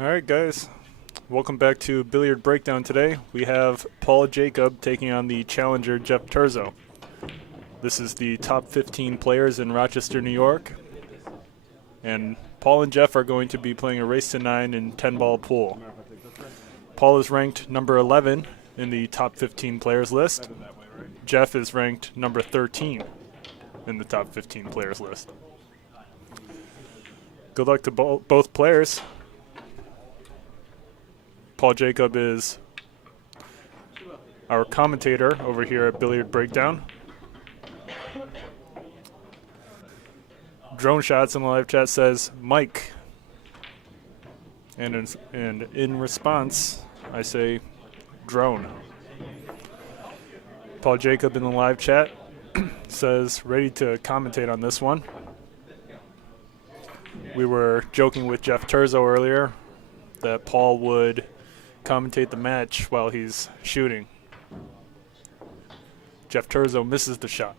Alright guys, welcome back to Billiard Breakdown today. We have Paul Jacob taking on the challenger Jeff Terzo. This is the top 15 players in Rochester, New York. And Paul and Jeff are going to be playing a race to 9 in 10-ball pool. Paul is ranked number 11 in the top 15 players list. Jeff is ranked number 13 in the top 15 players list. Good luck to both players. Paul Jacob is our commentator over here at Billiard Breakdown. Drone Shots in the live chat says Mike. And in response, I say drone. Paul Jacob in the live chat says ready to commentate on this one. We were joking with Jeff Terzo earlier that Paul would commentate the match while he's shooting. Jeff Terzo misses the shot.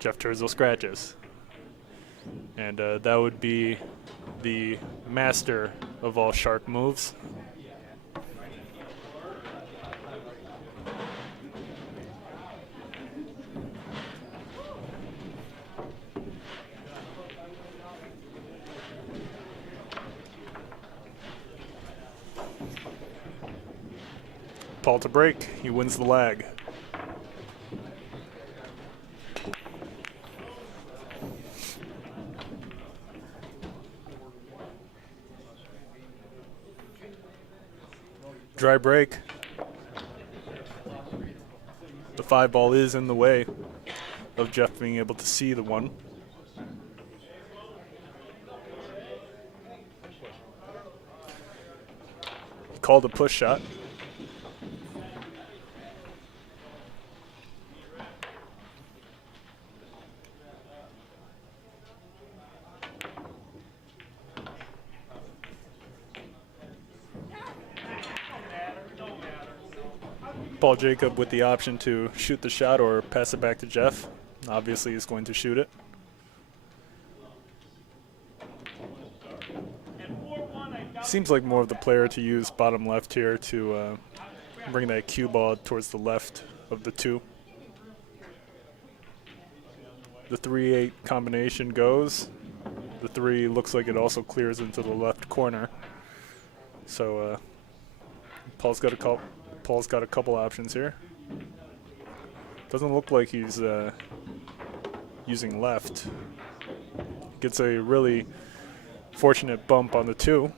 Jeff Terzo scratches. And that would be the master of all shark moves. Paul to break, he wins the lag. Dry break. The 5-ball is in the way of Jeff being able to see the one. He called a push shot. Paul Jacob with the option to shoot the shot or pass it back to Jeff. Obviously he's going to shoot it. Seems like more of the player to use bottom left here to bring that cue ball towards the left of the two. The 3-8 combination goes. The 3 looks like it also clears into the left corner. So Paul's got a couple options here. Doesn't look like he's using left. Gets a really fortunate bump on the 2.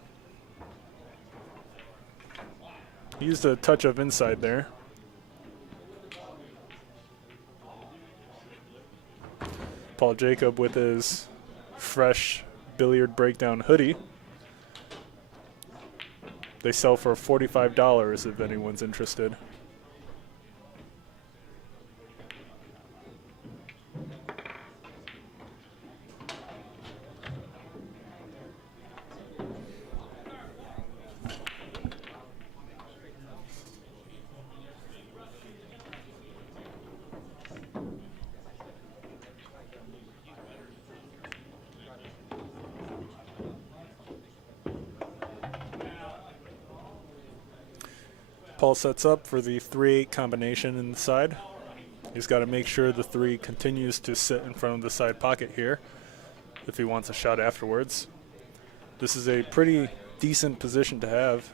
He used a touch of inside there. Paul Jacob with his fresh Billiard Breakdown hoodie. They sell for $45 if anyone's interested. Paul sets up for the 3-8 combination in the side. He's got to make sure the 3 continues to sit in front of the side pocket here if he wants a shot afterwards. This is a pretty decent position to have.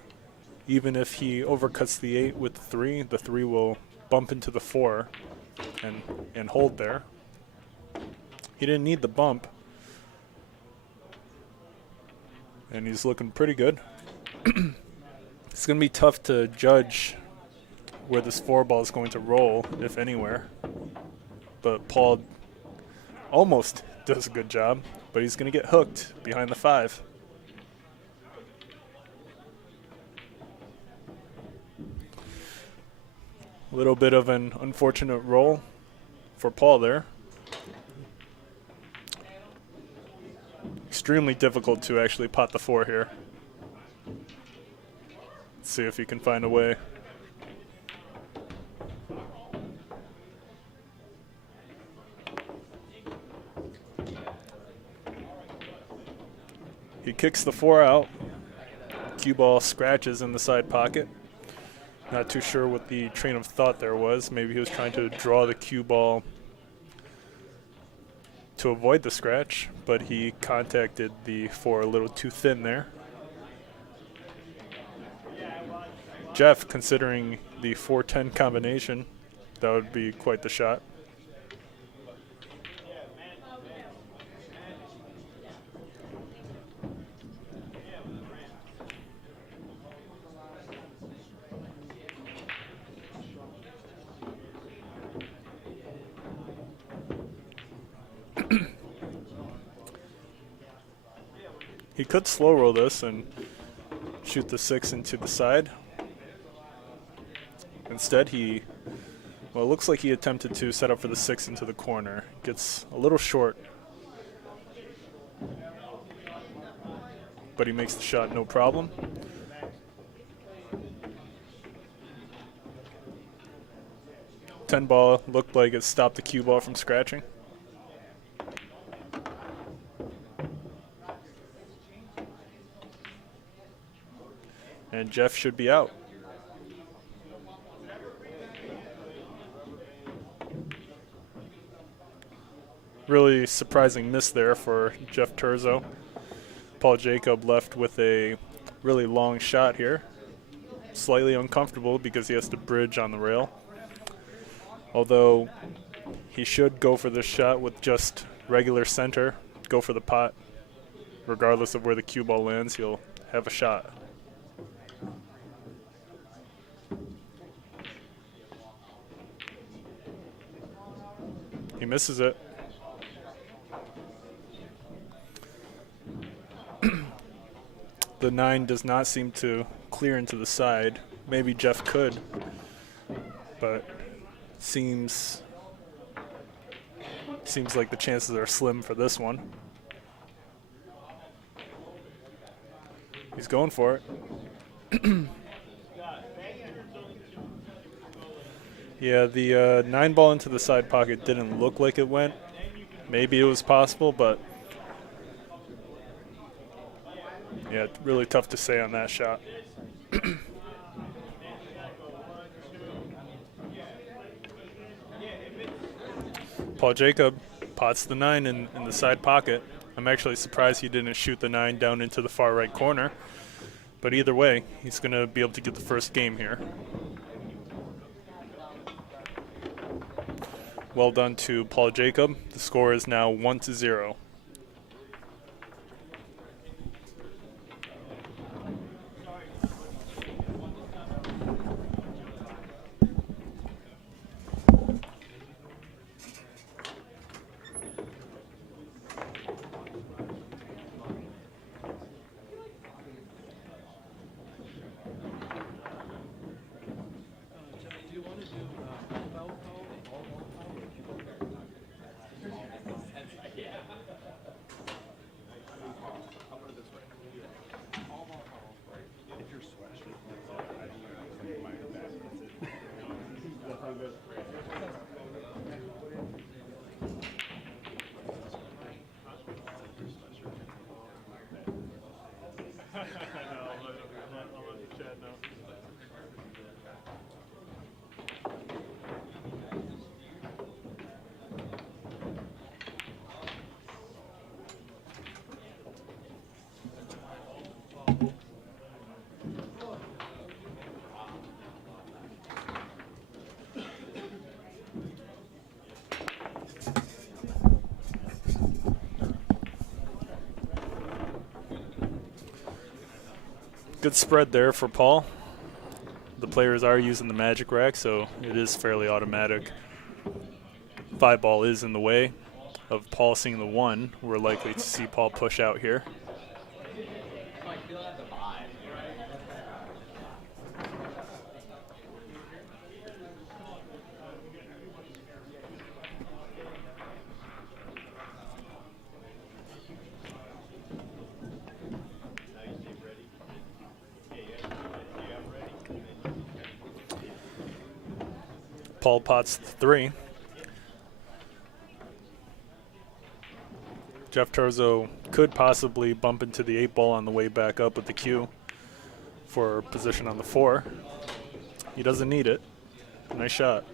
Even if he overcuts the 8 with the 3 will bump into the 4 and hold there. He didn't need the bump. And he's looking pretty good. It's going to be tough to judge where this 4-ball is going to roll, if anywhere. But Paul almost does a good job, but he's going to get hooked behind the 5. A little bit of an unfortunate roll for Paul there. Extremely difficult to actually pot the 4 here. See if he can find a way. He kicks the 4 out. cue ball scratches in the side pocket. Not too sure what the train of thought there was. Maybe he was trying to draw the cue ball to avoid the scratch, but he contacted the 4 a little too thin there. Jeff, considering the 4-10 combination, that would be quite the shot. He could slow roll this and shoot the 6 into the side. Instead, it looks like he attempted to set up for the 6 into the corner. Gets a little short, but he makes the shot no problem. Ball looked like it stopped the cue ball from scratching. And Jeff should be out. Really surprising miss there for Jeff Terzo. Paul Jacob left with a really long shot here. Slightly uncomfortable because he has to bridge on the rail. Although he should go for this shot with just regular center, go for the pot. Regardless of where the cue ball lands, he'll have a shot. He misses it. The 9 does not seem to clear into the side. Maybe Jeff could, but seems like the chances are slim for this one. He's going for it. Yeah, the 9 ball into the side pocket didn't look like it went. Maybe it was possible, but yeah, really tough to say on that shot. Paul Jacob pots the 9 in the side pocket. I'm actually surprised he didn't shoot the 9 down into the far right corner. But either way, he's going to be able to get the first game here. Well done to Paul Jacob. The score is now 1-0. Good spread there for Paul. The players are using the magic rack, so it is fairly automatic. 5 ball is in the way of Paul seeing the 1. We're likely to see Paul push out here. Paul pots 3. Jeff Terzo could possibly bump into the 8 ball on the way back up with the cue. for position on the 4. He doesn't need it. Nice shot.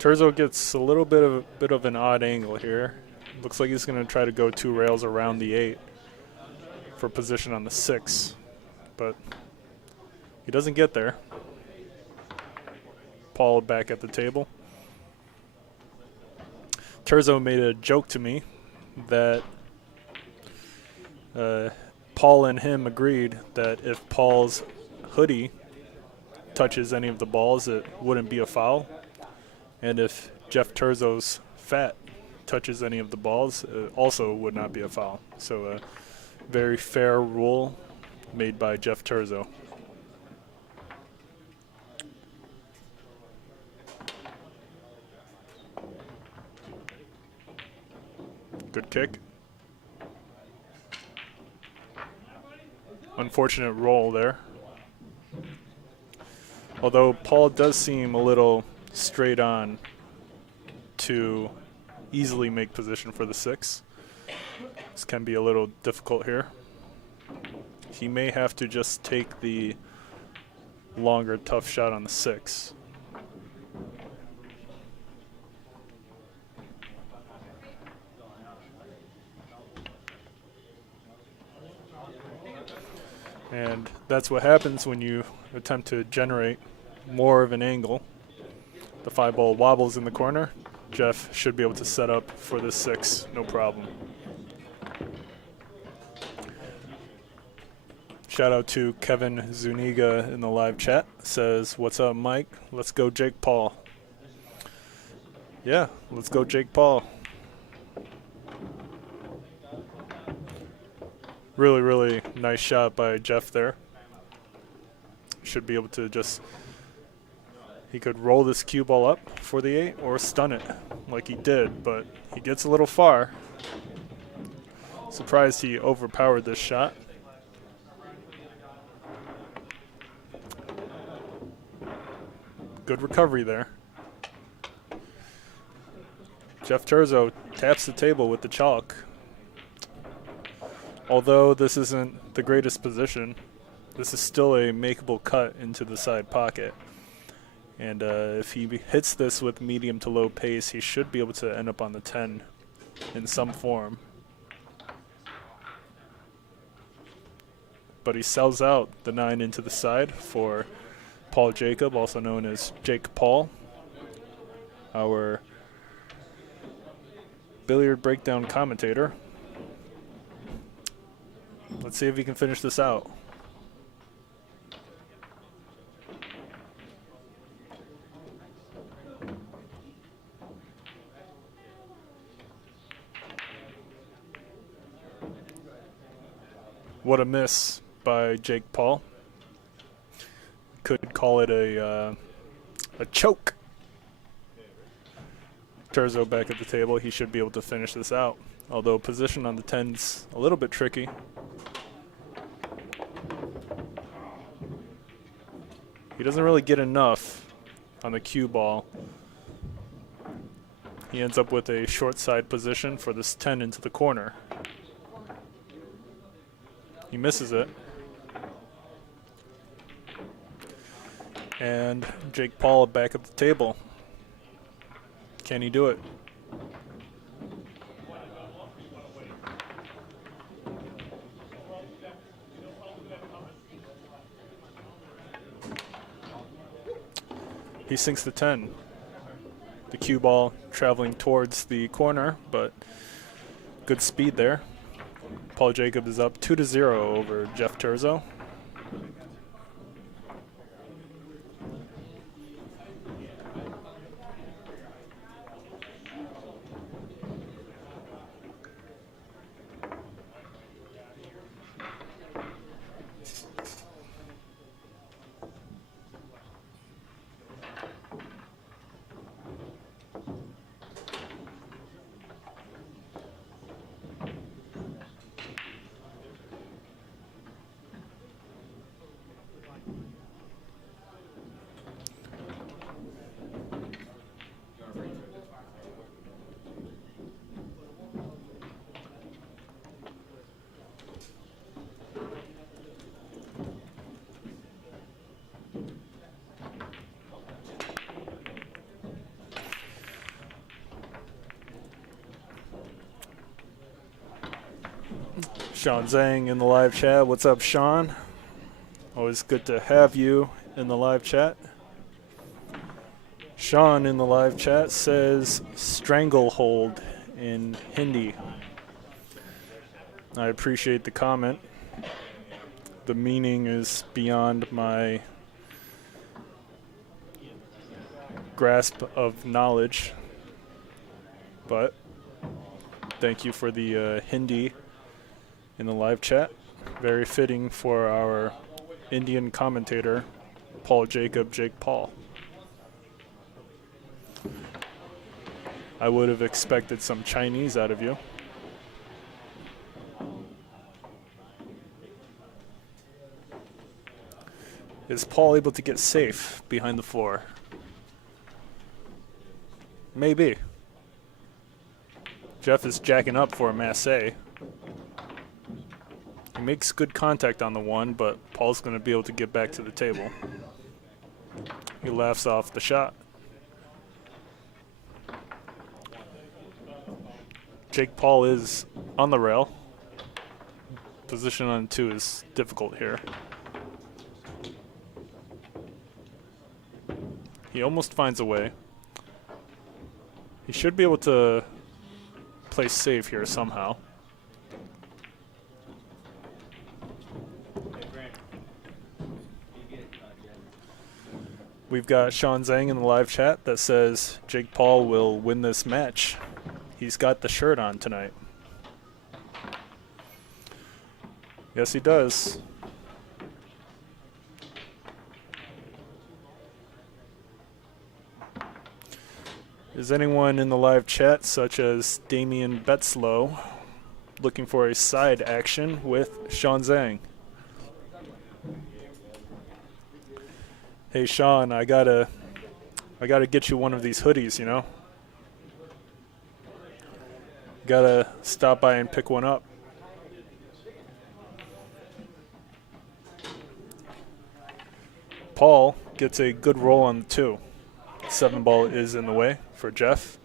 Terzo gets a little bit of an odd angle here. Looks like he's going to try to go 2 rails around the 8 for position on the 6, but he doesn't get there. Paul back at the table. Terzo made a joke to me that Paul and him agreed that if Paul's hoodie touches any of the balls, it wouldn't be a foul. And if Jeff Terzo's fat touches any of the balls, it also would not be a foul. So a very fair rule made by Jeff Terzo. Good kick. Unfortunate roll there. Although Paul does seem a little straight on to easily make position for the 6. This can be a little difficult here. He may have to just take the longer, tough shot on the 6. And that's what happens when you attempt to generate more of an angle. The 5 ball wobbles in the corner. Jeff should be able to set up for the 6, no problem. Shout out to Kevin Zuniga in the live chat. Says, "What's up, Mike? Let's go Jake Paul." Yeah, let's go Jake Paul. Really, really nice shot by Jeff there. Should be able to just... He could roll this cue ball up for the 8 or stun it like he did, but he gets a little far. Surprised he overpowered this shot. Good recovery there. Jeff Terzo taps the table with the chalk. Although this isn't the greatest position, this is still a makeable cut into the side pocket. And if he hits this with medium to low pace, he should be able to end up on the 10 in some form. But he sells out the 9 into the side for Paul Jacob, also known as Jake Paul, our billiard breakdown commentator. Let's see if he can finish this out. What a miss by Jake Paul. Could call it a choke. Terzo back at the table. He should be able to finish this out. Although position on the 10's a little bit tricky. He doesn't really get enough on the cue ball. He ends up with a short side position for this 10 into the corner. He misses it. And Jake Paul back at the table. Can he do it? He sinks the 10. The cue ball traveling towards the corner, but good speed there. Paul Jacob is up 2-0 over Jeff Terzo. Shaun Zink in the live chat. What's up, Shaun? Always good to have you in the live chat. Shaun in the live chat says stranglehold in Hindi. I appreciate the comment. The meaning is beyond my grasp of knowledge, but thank you for the Hindi in the live chat. Very fitting for our Indian commentator, Paul Jacob, Jake Paul. I would have expected some Chinese out of you. Is Paul able to get safe behind the floor? Maybe. Jeff is jacking up for a masse. He makes good contact on the one, but Paul's going to be able to get back to the table. He laughs off the shot. Jake Paul is on the rail. Position on 2 is difficult here. He almost finds a way. He should be able to play safe here somehow. We've got Shaun Zink in the live chat that says Jake Paul will win this match. He's got the shirt on tonight. Yes, he does. Is anyone in the live chat, such as Damian Betzlow, looking for a side action with Shaun Zink? Hey Shaun, I gotta get you one of these hoodies, you know? Gotta stop by and pick one up. Paul gets a good roll on the 2. 7 ball is in the way for Jeff.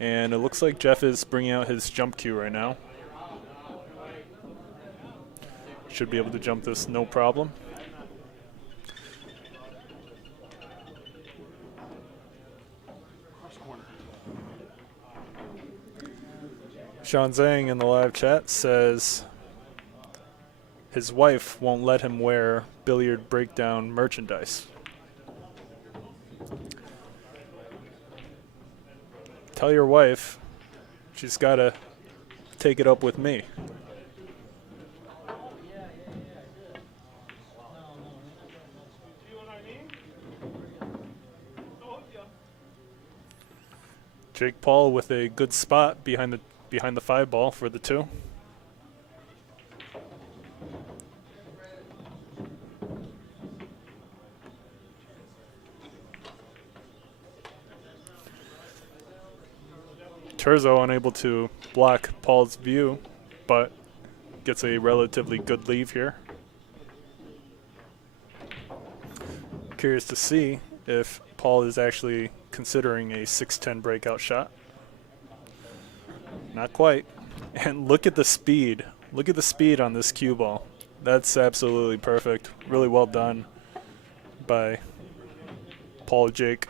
And it looks like Jeff is bringing out his jump cue right now. Should be able to jump this no problem. Shaun Zink in the live chat says his wife won't let him wear billiard breakdown merchandise. Tell your wife she's got to take it up with me. Jake Paul with a good spot behind the 5 ball for the 2. Terzo unable to block Paul's view, but gets a relatively good leave here. Curious to see if Paul is actually considering a 6-10 breakout shot. Not quite. And look at the speed. Look at the speed on this cue ball. That's absolutely perfect. Really well done by Paul Jake.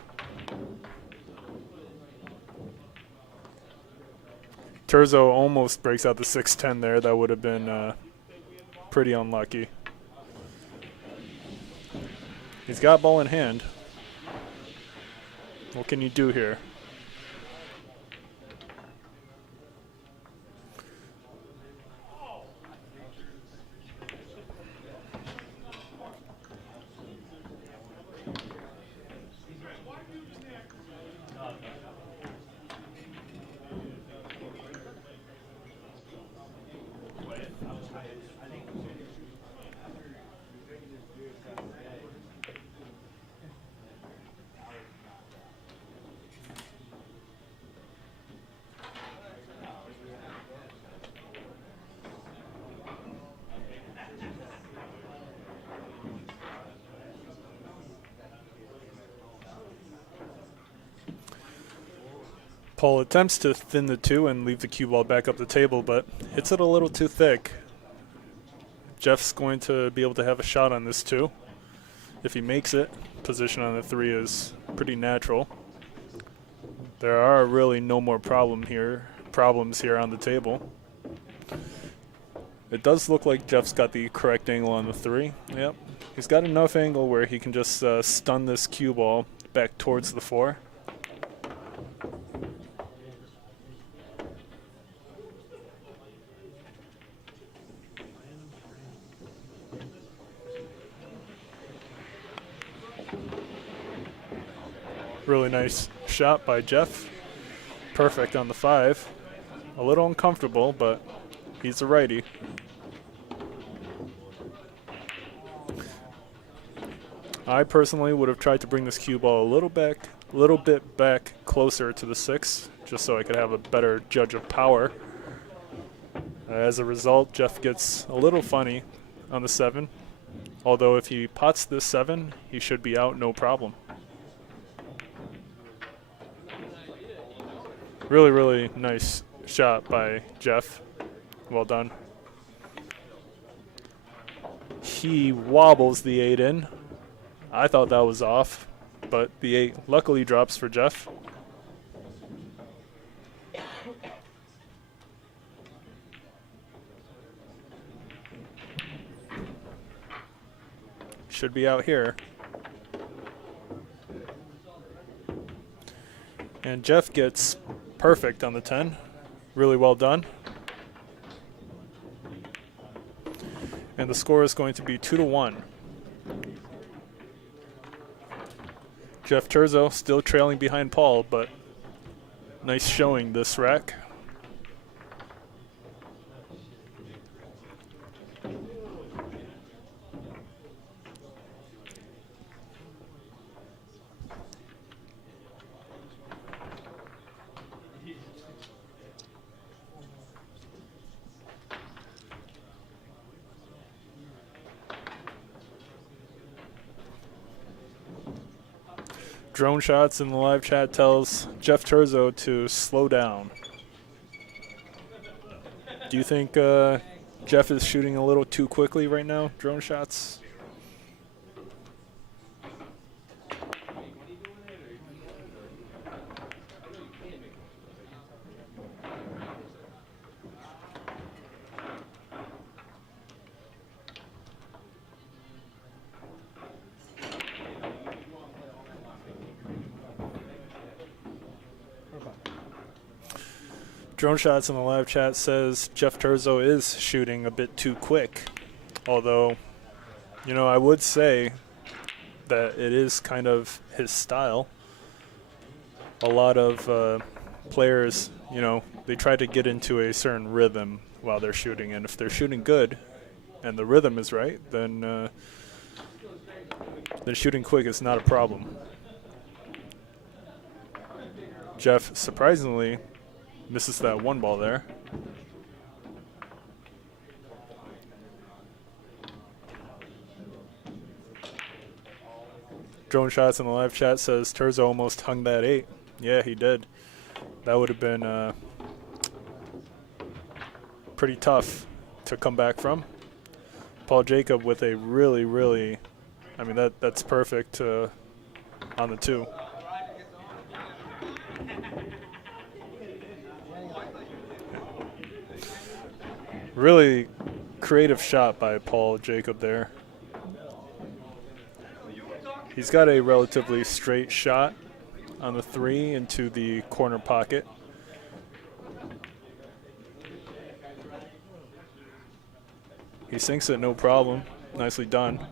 Terzo almost breaks out the 6-10 there. That would have been pretty unlucky. He's got ball in hand. What can you do here? Paul attempts to thin the 2 and leave the cue ball back up the table, but hits it a little too thick. Jeff's going to be able to have a shot on this too. If he makes it, position on the 3 is pretty natural. There are really no more problems here on the table. It does look like Jeff's got the correct angle on the 3. Yep. He's got enough angle where he can just stun this cue ball back towards the 4. Really nice shot by Jeff. Perfect on the 5. A little uncomfortable, but he's a righty. I personally would have tried to bring this cue ball a little bit back closer to the 6, just so I could have a better judge of power. As a result, Jeff gets a little funny on the 7. Although if he pots this 7, he should be out no problem. Really, really nice shot by Jeff. Well done. He wobbles the 8 in. I thought that was off, but the 8 luckily drops for Jeff. Should be out here. And Jeff gets perfect on the 10. Really well done. And the score is going to be 2-1. Jeff Terzo still trailing behind Paul, but nice showing this rack. Drone shots in the live chat tells Jeff Terzo to slow down. Do you think Jeff is shooting a little too quickly right now? Drone shots? Drone shots in the live chat says Jeff Terzo is shooting a bit too quick. Although, you know, I would say that it is kind of his style. A lot of players, you know, they try to get into a certain rhythm while they're shooting. And if they're shooting good and the rhythm is right, then shooting quick is not a problem. Jeff, surprisingly, misses that 1 ball there. Drone shots in the live chat says Terzo almost hung that 8. Yeah, he did. That would have been pretty tough to come back from. Paul Jacob with a really, really, I mean, that's perfect on the 2. Really creative shot by Paul Jacob there. He's got a relatively straight shot on the 3 into the corner pocket. He sinks it no problem. Nicely done.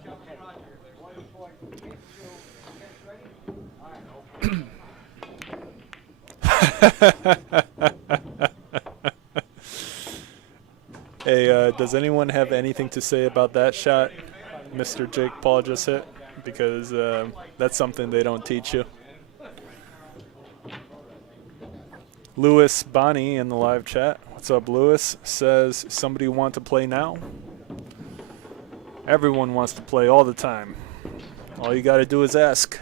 Hey, does anyone have anything to say about that shot Mr. Jake Paul just hit? Because that's something they don't teach you. Lewis Bonnie in the live chat. What's up, Lewis? Says, somebody want to play now? Everyone wants to play all the time. All you got to do is ask.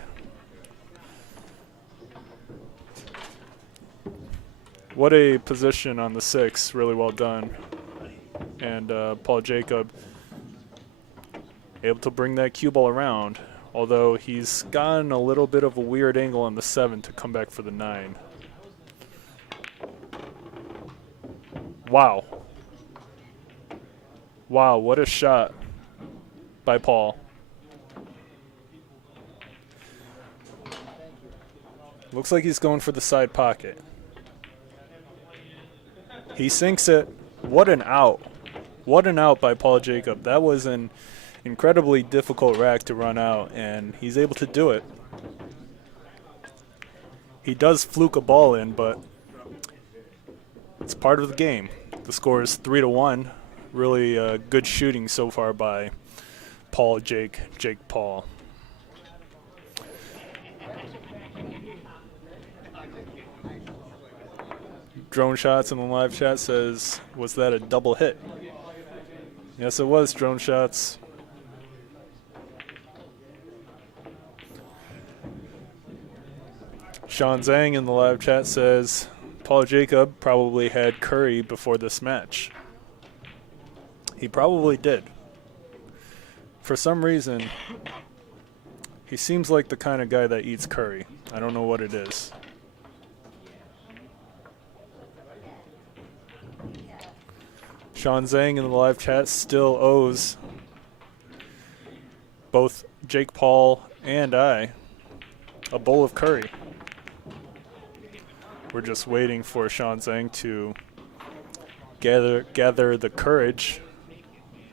What a position on the 6. Really well done. And Paul Jacob able to bring that cue ball around, although he's gotten a little bit of a weird angle on the 7 to come back for the 9. Wow. Wow, what a shot by Paul. Looks like he's going for the side pocket. He sinks it. What an out. What an out by Paul Jacob. That was an incredibly difficult rack to run out, and he's able to do it. He does fluke a ball in, but it's part of the game. The score is 3-1. Really good shooting so far by Jake Paul. Drone Shots in the live chat says, was that a double hit? Yes, it was, Drone Shots. Shaun Zink in the live chat says, Paul Jacob probably had curry before this match. He probably did. For some reason, he seems like the kind of guy that eats curry. I don't know what it is. Shaun Zink in the live chat still owes both Jake Paul and I a bowl of curry. We're just waiting for Shaun Zink to gather the courage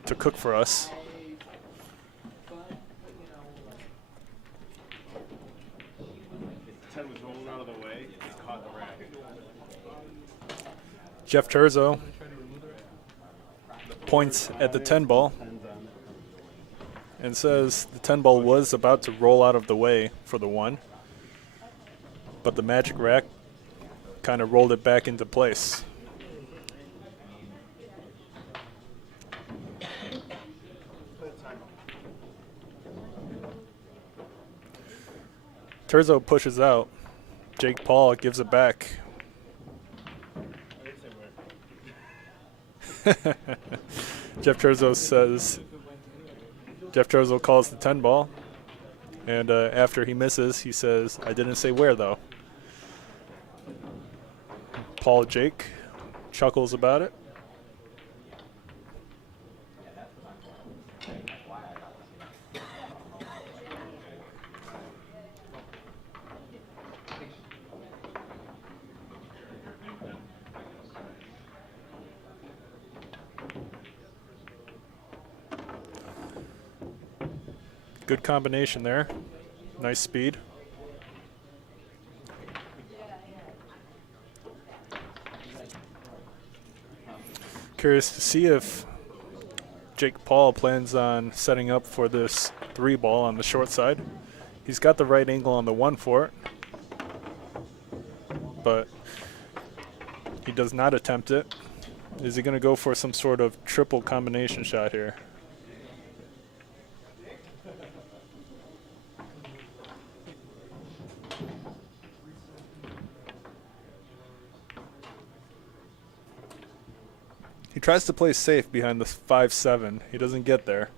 to cook for us. Jeff Terzo points at the 10 ball and says the 10 ball was about to roll out of the way for the 1, but the magic rack kind of rolled it back into place. Terzo pushes out. Jake Paul gives it back. Jeff Terzo calls the 10 ball, and after he misses, he says, I didn't say where though. Paul Jake chuckles about it. Good combination there. Nice speed. Curious to see if Jake Paul plans on setting up for this 3 ball on the short side. He's got the right angle on the 1 for it, but he does not attempt it. Is he going to go for some sort of triple combination shot here? He tries to play safe behind the 5-7. He doesn't get there.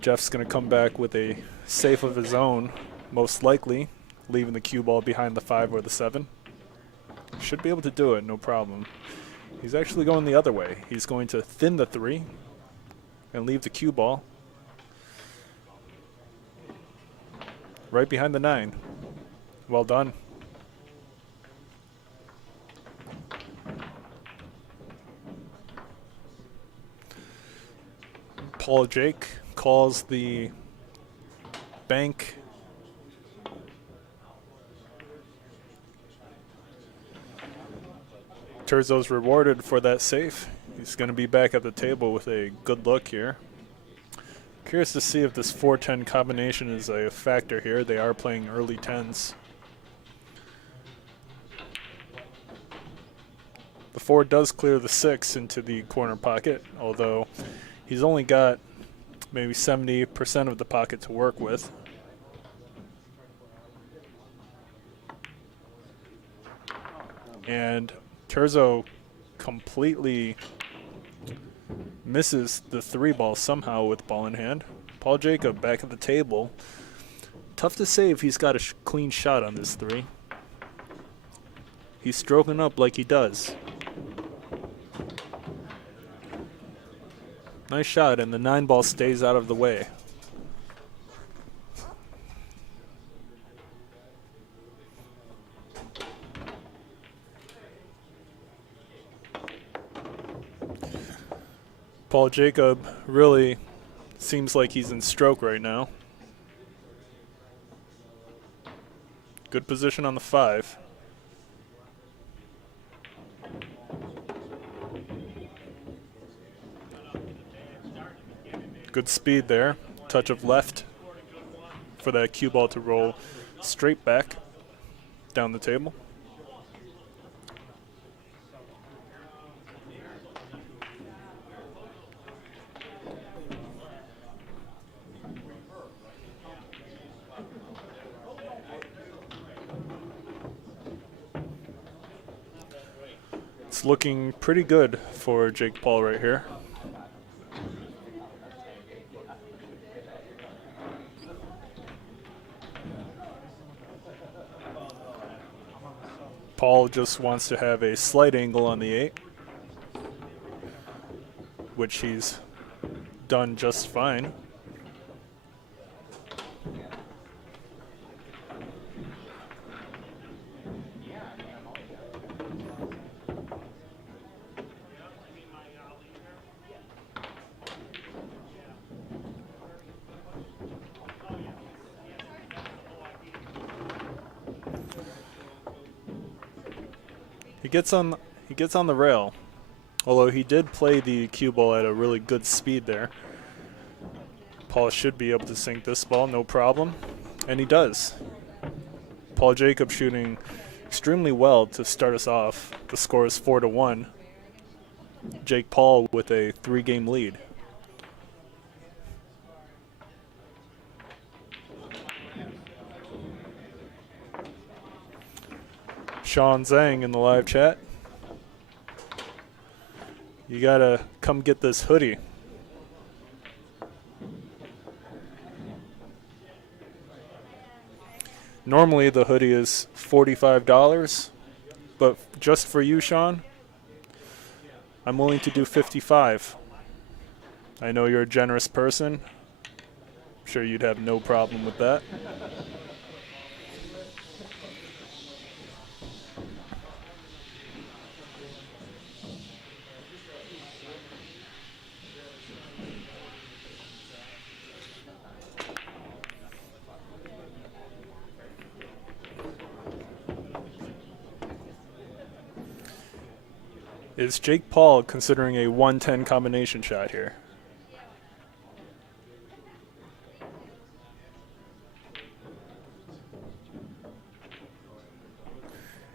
Jeff's going to come back with a safe of his own, most likely, leaving the cue ball behind the 5 or the 7. Should be able to do it, no problem. He's actually going the other way. He's going to thin the 3 and leave the cue ball right behind the 9. Well done. Paul Jake calls the bank. Terzo's rewarded for that save. He's going to be back at the table with a good look here. Curious to see if this 4-10 combination is a factor here. They are playing early 10s. The 4 does clear the 6 into the corner pocket, although he's only got maybe 70% of the pocket to work with. And Terzo completely Misses the 3-ball somehow with ball in hand. Paul Jacob back at the table. Tough to say if he's got a clean shot on this 3. He's stroking up like he does. Nice shot, and the 9-ball stays out of the way. Paul Jacob really seems like he's in stroke right now. Good position on the 5. Good speed there. Touch of left for that cue ball to roll straight back down the table. It's looking pretty good for Jake Paul right here. Paul just wants to have a slight angle on the 8, which he's done just fine. He gets on the rail, although he did play the cue ball at a really good speed there. Paul should be able to sink this ball, no problem, and he does. Paul Jacob shooting extremely well to start us off. The score is 4-1. Jake Paul with a 3-game lead. Shaun Zink in the live chat. You gotta come get this hoodie. Normally the hoodie is $45, but just for you, Shaun, I'm willing to do $55. I know you're a generous person. I'm sure you'd have no problem with that. Is Jake Paul considering a 110 combination shot here?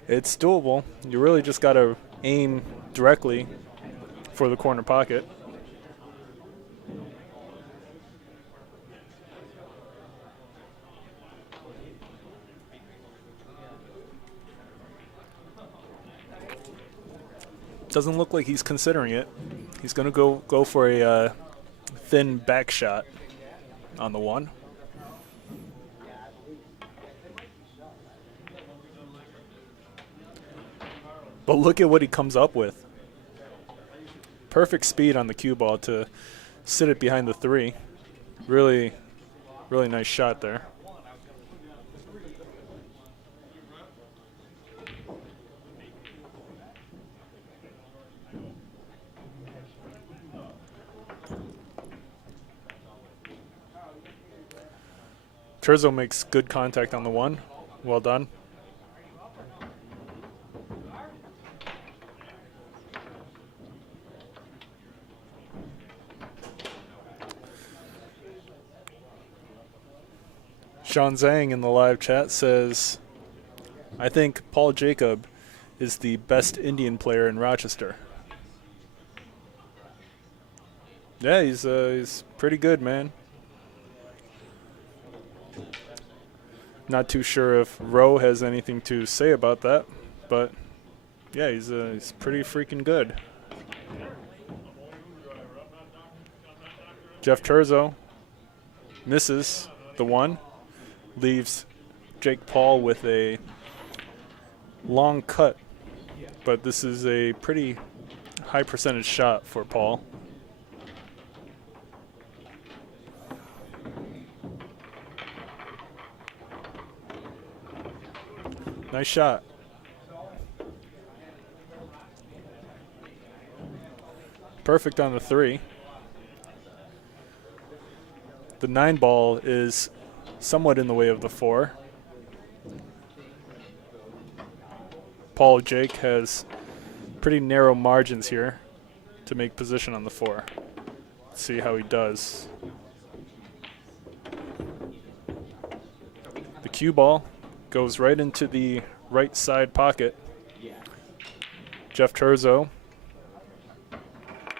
It's doable. You really just got to aim directly for the corner pocket. Doesn't look like he's considering it. He's going to go for a thin back shot on the 1. But look at what he comes up with. Perfect speed on the cue ball to sit it behind the 3. Really, really nice shot there. Terzo makes good contact on the 1. Well done. Shaun Zink in the live chat says, I think Paul Jacob is the best Indian player in Rochester. Yeah, he's pretty good, man. Not too sure if Roe has anything to say about that, but yeah, he's pretty freaking good. Jeff Terzo misses the one, leaves Jake Paul with a long cut, but this is a pretty high percentage shot for Paul. Nice shot. Perfect on the 3. The 9 ball is somewhat in the way of the 4. Paul Jake has pretty narrow margins here to make position on the 4. Let's see how he does. The cue ball goes right into the right side pocket. Jeff Terzo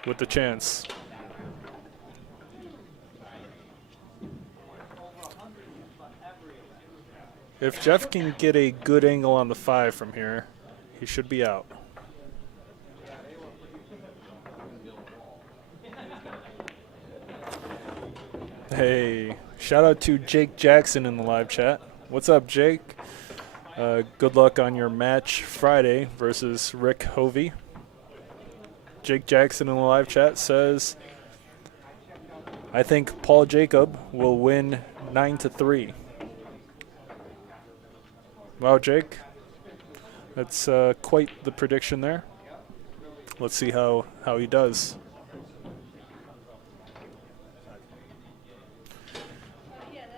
with the chance. If Jeff can get a good angle on the 5 from here, he should be out. Hey, shout out to Jake Jackson in the live chat. What's up, Jake? Good luck on your match Friday versus Rick Hovey. Jake Jackson in the live chat says, I think Paul Jacob will win 9-3. Wow, Jake. That's quite the prediction there. Let's see how he does.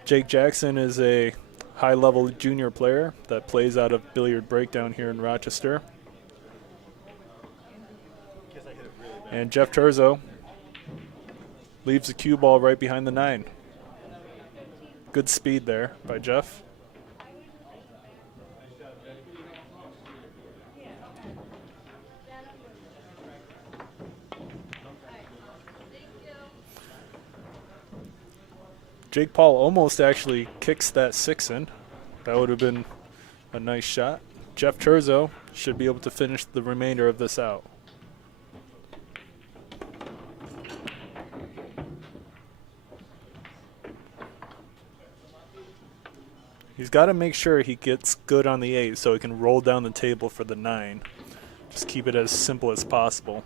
Jake Jackson is a high-level junior player that plays out of Billiard Breakdown here in Rochester. And Jeff Terzo leaves the cue ball right behind the 9. Good speed there by Jeff. Jake Paul almost actually kicks that 6 in. That would have been a nice shot. Jeff Terzo should be able to finish the remainder of this out. He's got to make sure he gets good on the 8 so he can roll down the table for the 9. Just keep it as simple as possible.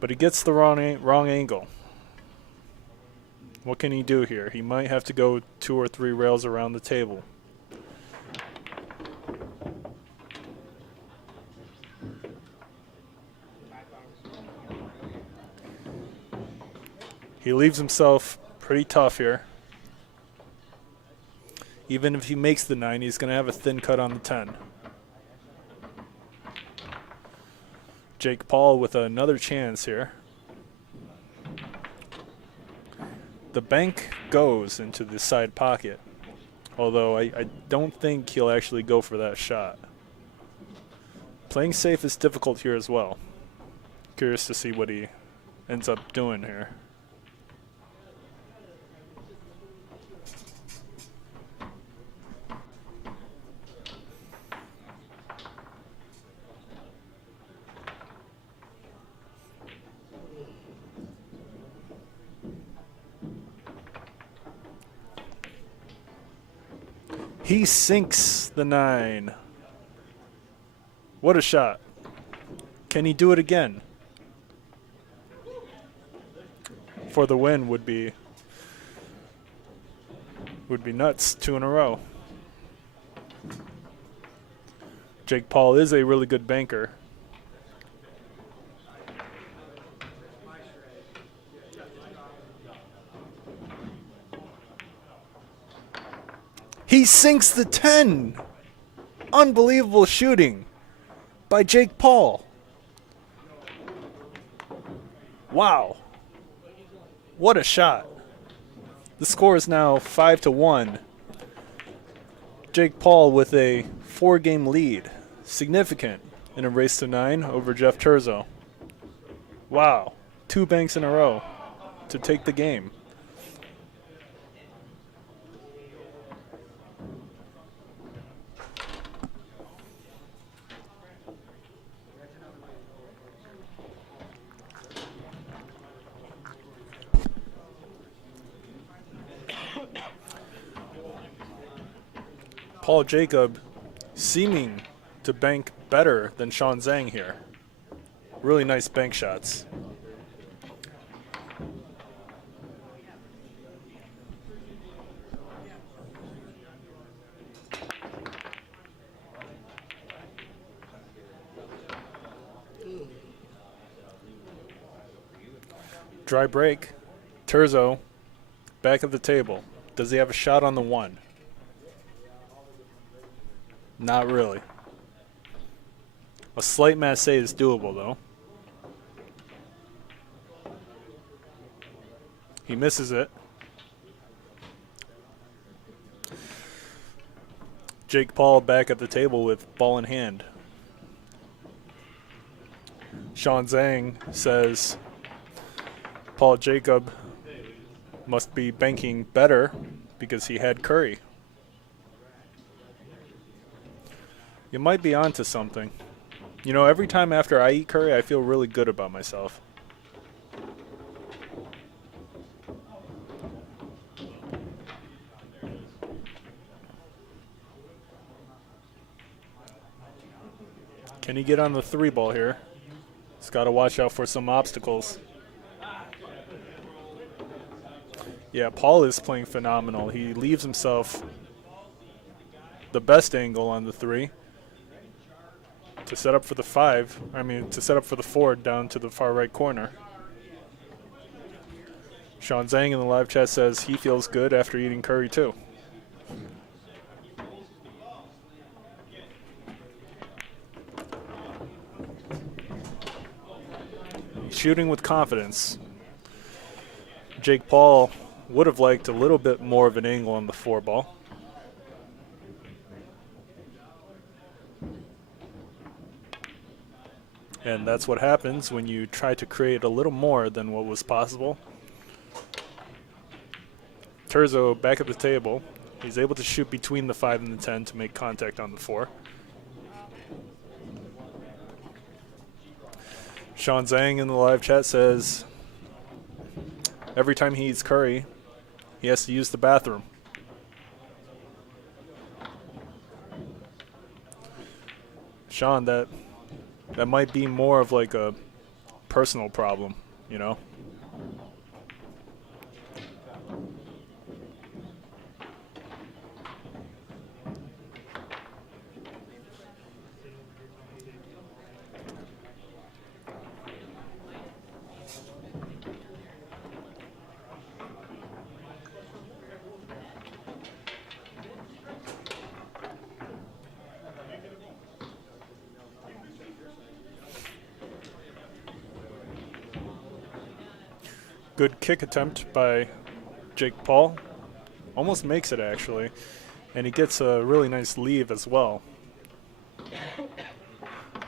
But he gets the wrong angle. What can he do here? He might have to go 2 or 3 rails around the table. He leaves himself pretty tough here. Even if he makes the 9, he's going to have a thin cut on the 10. Jake Paul with another chance here. The bank goes into the side pocket, although I don't think he'll actually go for that shot. Playing safe is difficult here as well. Curious to see what he ends up doing here. He sinks the 9. What a shot. Can he do it again? For the win would be nuts. 2 in a row. Jake Paul is a really good banker. He sinks the 10. Unbelievable shooting by Jake Paul. Wow. What a shot. The score is now 5-1. Jake Paul with a 4-game lead. Significant in a race to 9 over Jeff Terzo. Wow. 2 banks in a row to take the game. Paul Jacob seeming to bank better than Shaun Zink here. Really nice bank shots. Dry break. Terzo back at the table. Does he have a shot on the 1? Not really. A slight masse is doable though. He misses it. Jake Paul back at the table with ball in hand. Shaun Zink says Paul Jacob must be banking better because he had curry. You might be onto something. You know, every time after I eat curry, I feel really good about myself. Can he get on the 3 ball here? He's got to watch out for some obstacles. Yeah, Paul is playing phenomenal. He leaves himself the best angle on the 3 to set up for the 5. I mean, to set up for the 4 down to the far right corner. Shaun Zink in the live chat says he feels good after eating curry too. Shooting with confidence. Jake Paul would have liked a little bit more of an angle on the 4 ball. And that's what happens when you try to create a little more than what was possible. Terzo back at the table. He's able to shoot between the 5 and the 10 to make contact on the 4. Shaun Zink in the live chat says every time he eats curry, he has to use the bathroom. Shaun, that might be more of like a personal problem, you know? Good kick attempt by Jake Paul. Almost makes it, actually. And he gets a really nice leave as well.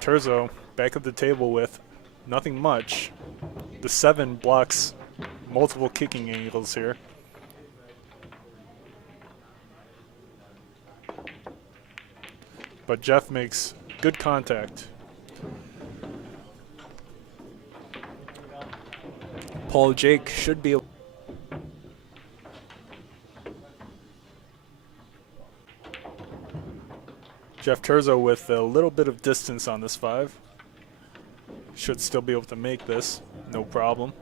Terzo back at the table with nothing much. The 7 blocks multiple kicking angles here. But Jeff makes good contact. Paul Jake should be. Jeff Terzo with a little bit of distance on this 5. Should still be able to make this, no problem.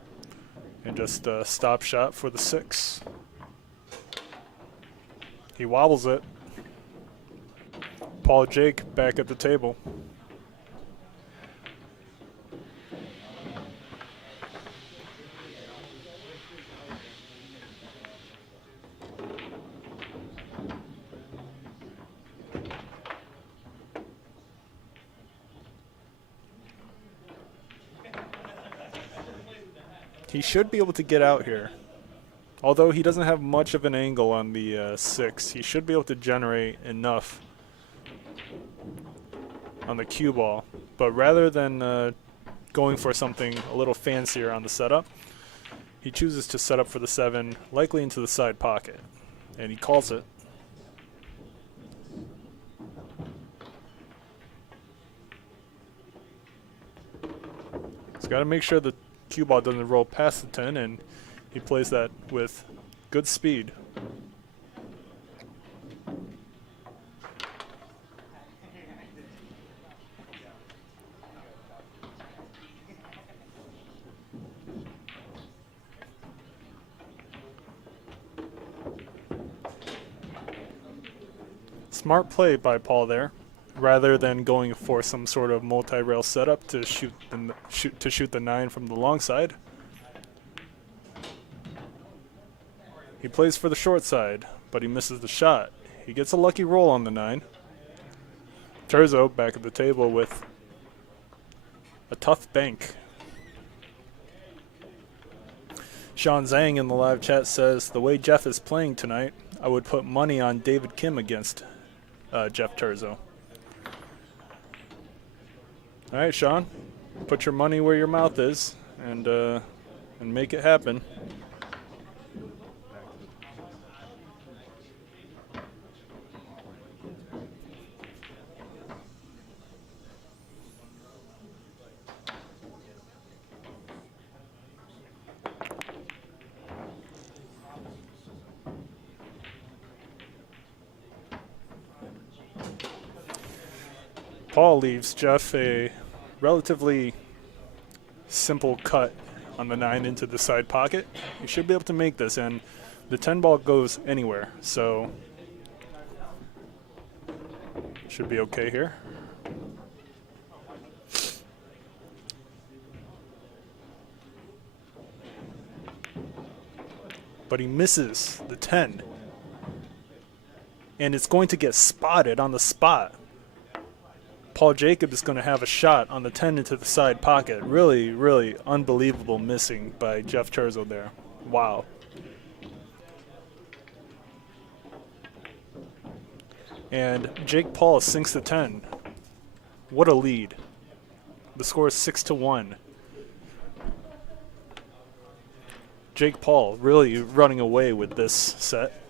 And just a stop shot for the 6. He wobbles it. Paul Jake back at the table. He should be able to get out here. Although he doesn't have much of an angle on the 6, he should be able to generate enough on the cue ball. But rather than going for something a little fancier on the setup, he chooses to set up for the 7, likely into the side pocket. And he calls it. He's got to make sure the cue ball doesn't roll past the 10, and he plays that with good speed. Smart play by Paul there, rather than going for some sort of multi-rail setup to shoot the 9 from the long side. He plays for the short side, but he misses the shot. He gets a lucky roll on the 9. Terzo back at the table with a tough bank. Shaun Zink in the live chat says, the way Jeff is playing tonight, I would put money on David Kim against Jeff Terzo. All right, Shaun, put your money where your mouth is and make it happen. Paul leaves Jeff a relatively simple cut on the 9 into the side pocket. He should be able to make this, and the 10 ball goes anywhere, so should be okay here. But he misses the 10, and it's going to get spotted on the spot. Paul Jacob is going to have a shot on the 10 into the side pocket. Really, really unbelievable missing by Jeff Terzo there. Wow. And Jake Paul sinks the 10. What a lead. The score is 6-1. Jake Paul really running away with this set.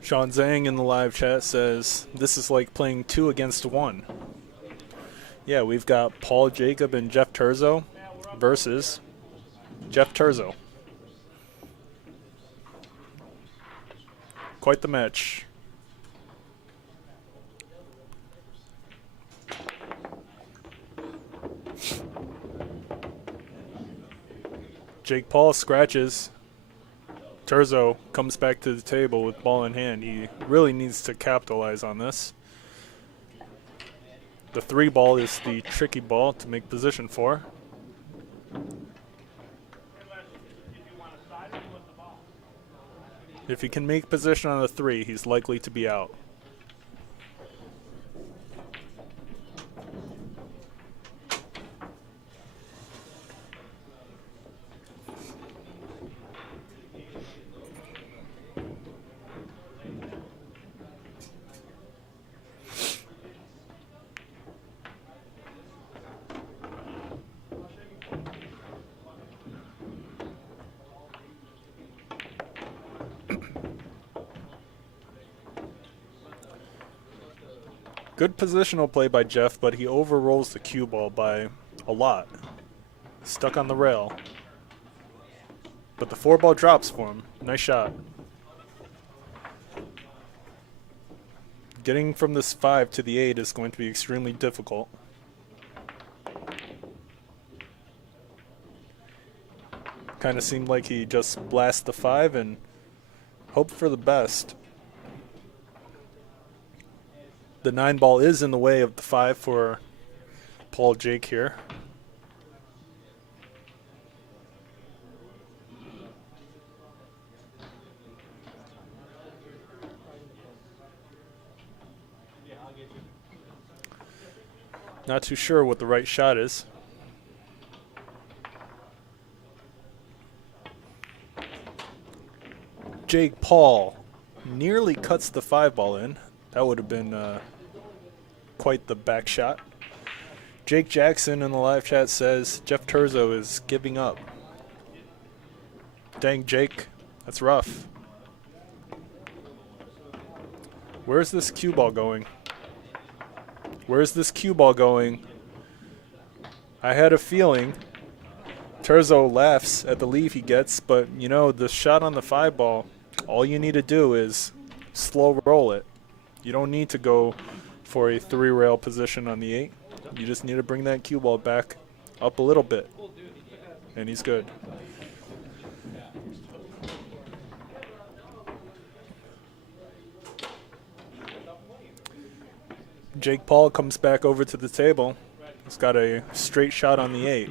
Shaun Zink in the live chat says, this is like playing 2 against 1. Yeah, we've got Paul Jacob and Jeff Terzo versus Jeff Terzo. Quite the match. Jake Paul scratches. Terzo comes back to the table with ball in hand. He really needs to capitalize on this. The 3 ball is the tricky ball to make position for. If he can make position on the 3, he's likely to be out. Good positional play by Jeff, but he overrolls the cue ball by a lot. Stuck on the rail. But the 4 ball drops for him. Nice shot. Getting from this 5 to the 8 is going to be extremely difficult. Kind of seemed like he just blasted the 5 and hoped for the best. The 9 ball is in the way of the 5 for Paul Jake here. Not too sure what the right shot is. Jake Paul nearly cuts the 5 ball in. That would have been quite the back shot. Jake Jackson in the live chat says Jeff Terzo is giving up. Dang, Jake, that's rough. Where's this cue ball going? Where's this cue ball going? I had a feeling Terzo laughs at the leave he gets, but, you know, the shot on the 5 ball, all you need to do is slow roll it. You don't need to go for a 3-rail position on the 8. You just need to bring that cue ball back up a little bit, and he's good. Jake Paul comes back over to the table. He's got a straight shot on the 8.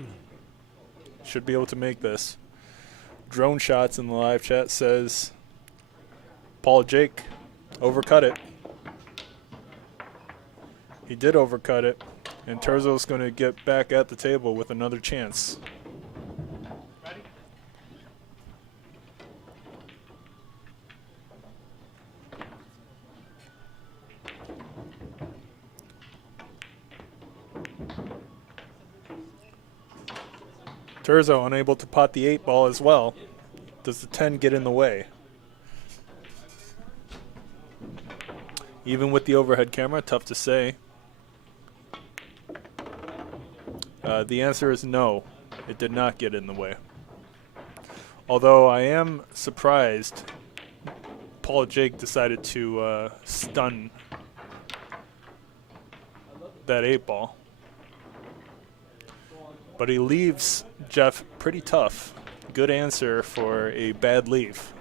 Should be able to make this. Drone Shots in the live chat says Paul Jake overcut it. He did overcut it, and Terzo's going to get back at the table with another chance. Terzo unable to pot the 8 ball as well. Does the 10 get in the way? Even with the overhead camera, tough to say. The answer is no. It did not get in the way. Although I am surprised Paul Jake decided to stun that 8 ball. But he leaves Jeff pretty tough. Good answer for a bad leave.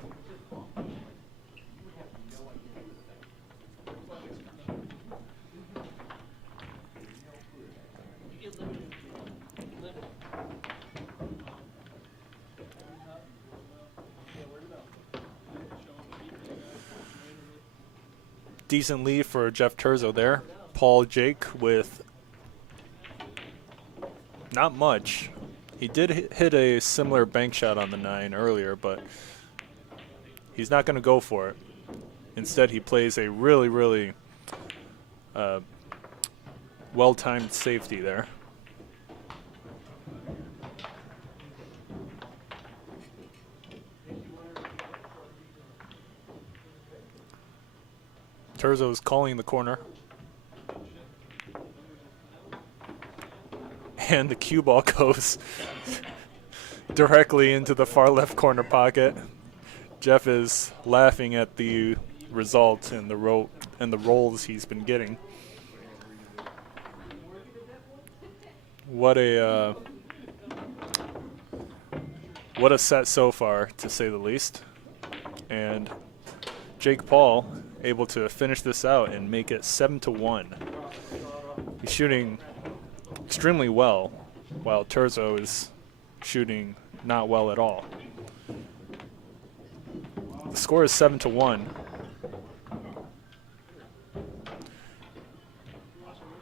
Decent lead for Jeff Terzo there. Paul Jake with not much. He did hit a similar bank shot on the 9 earlier, but he's not going to go for it. Instead, he plays a really, really well-timed safety there. Terzo is calling the corner. And the cue ball goes directly into the far left corner pocket. Jeff is laughing at the result and the rolls he's been getting. What a set so far, to say the least. And Jake Paul able to finish this out and make it 7-1. He's shooting extremely well, while Terzo is shooting not well at all. The score is 7-1.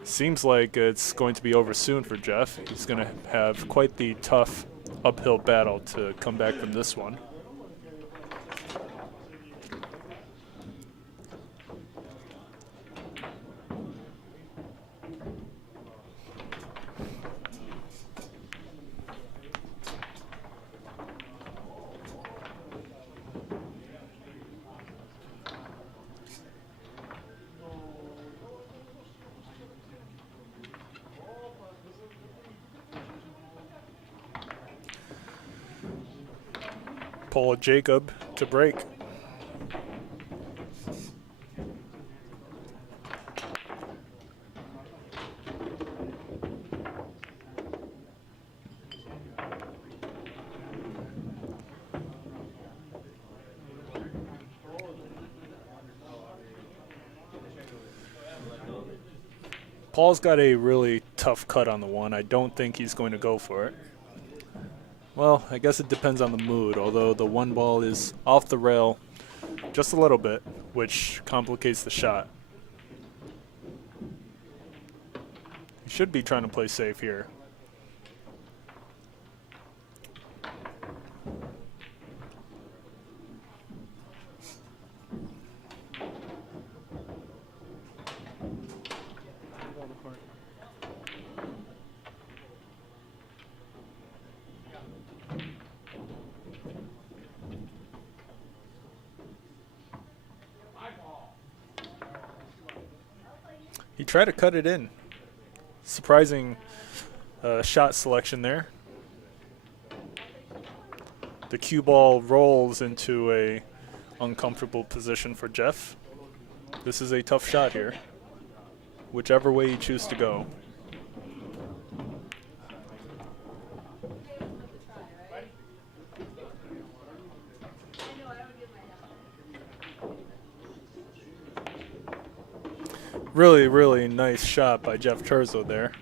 Seems like it's going to be over soon for Jeff. He's going to have quite the tough uphill battle to come back from this one. Paul Jacob to break. Paul's got a really tough cut on the 1. I don't think he's going to go for it. Well, I guess it depends on the mood, although the 1 ball is off the rail just a little bit, which complicates the shot. He should be trying to play safe here. He tried to cut it in. Surprising shot selection there. The cue ball rolls into a uncomfortable position for Jeff. This is a tough shot here, whichever way you choose to go. Really, really nice shot by Jeff Terzo there.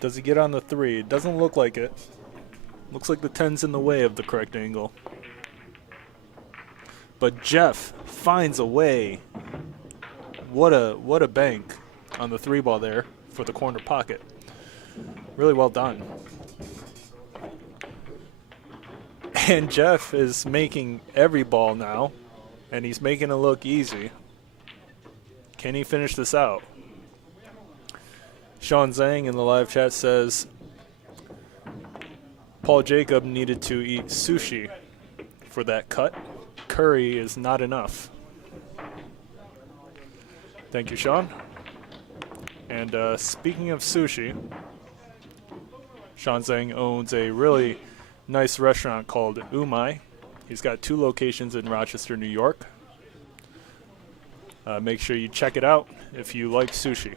Does he get on the 3? It doesn't look like it. Looks like the 10's in the way of the correct angle. But Jeff finds a way. What a bank on the 3 ball there for the corner pocket. Really well done. And Jeff is making every ball now, and he's making it look easy. Can he finish this out? Shaun Zink in the live chat says Paul Jacob needed to eat sushi for that cut. Curry is not enough. Thank you, Shaun. And speaking of sushi, Shaun Zink owns a really nice restaurant called Umai. He's got 2 locations in Rochester, New York. Make sure you check it out if you like sushi.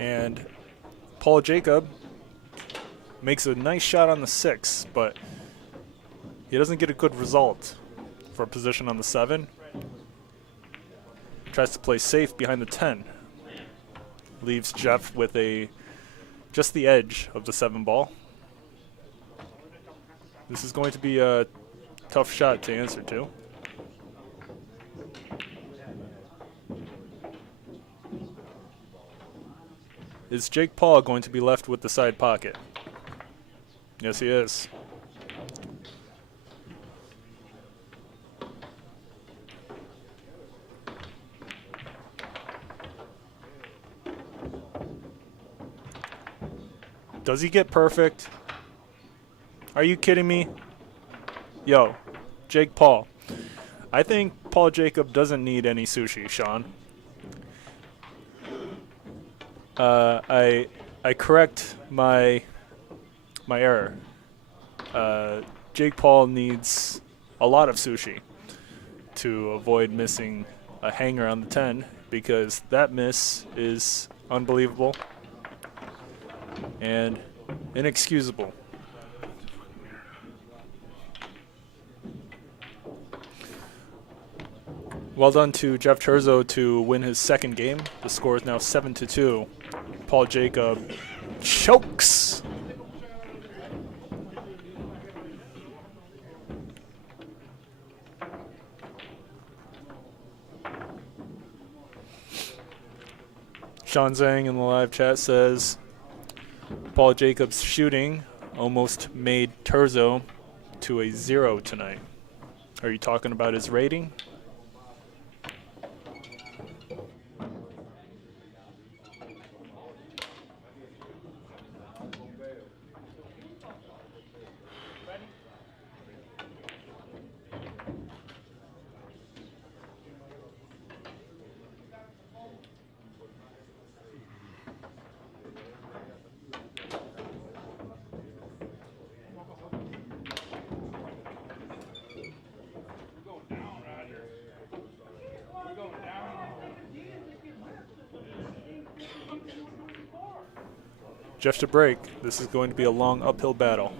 And Paul Jacob makes a nice shot on the 6, but he doesn't get a good result for a position on the 7. Tries to play safe behind the 10. Leaves Jeff with just the edge of the 7 ball. This is going to be a tough shot to answer to. Is Jake Paul going to be left with the side pocket? Yes, he is. Does he get perfect? Are you kidding me? Yo, Jake Paul. I think Paul Jacob doesn't need any sushi, Shaun. I correct my error. Jake Paul needs a lot of sushi to avoid missing a hanger on the 10, because that miss is unbelievable and inexcusable. Well done to Jeff Terzo to win his 2nd game. The score is now 7-2. Paul Jacob chokes. Shaun Zink in the live chat says Paul Jacob's shooting almost made Terzo to a 0 tonight. Are you talking about his rating? Jeff to break. This is going to be a long uphill battle.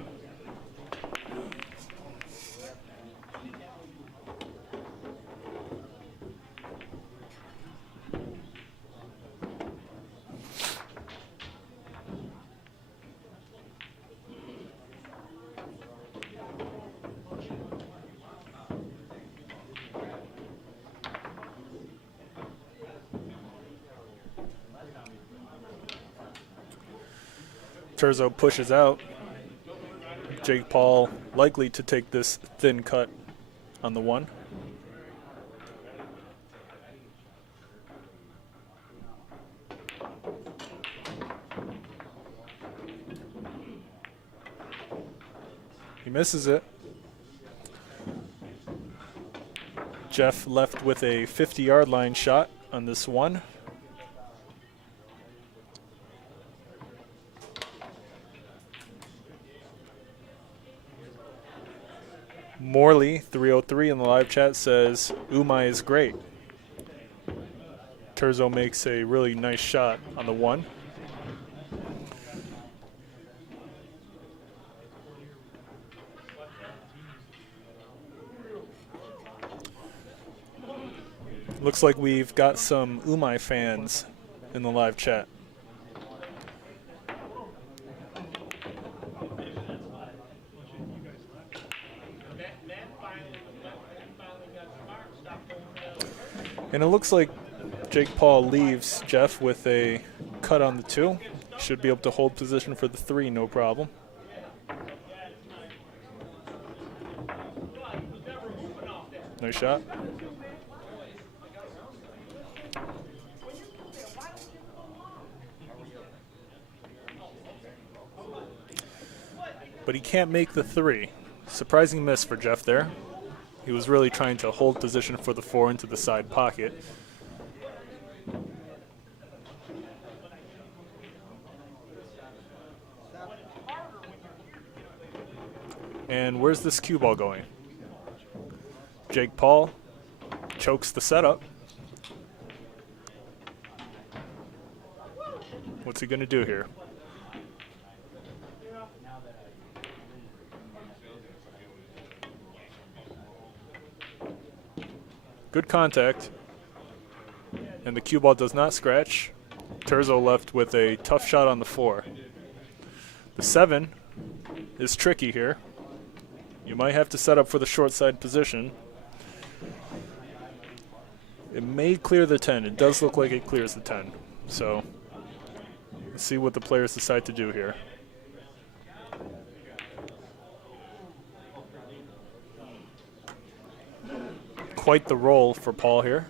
Terzo pushes out. Jake Paul likely to take this thin cut on the 1. He misses it. Jeff left with a 50-yard line shot on this one. Morley, 303 in the live chat, says, Umai is great. Terzo makes a really nice shot on the one. Looks like we've got some Umai fans in the live chat. And it looks like Jake Paul leaves Jeff with a cut on the 2. Should be able to hold position for the 3, no problem. Nice shot. But he can't make the 3. Surprising miss for Jeff there. He was really trying to hold position for the 4 into the side pocket. And where's this cue ball going? Jake Paul chokes the setup. What's he going to do here? Good contact. And the cue ball does not scratch. Terzo left with a tough shot on the 4. The 7 is tricky here. You might have to set up for the short side position. It may clear the 10. It does look like it clears the 10. So let's see what the players decide to do here. Quite the roll for Paul here.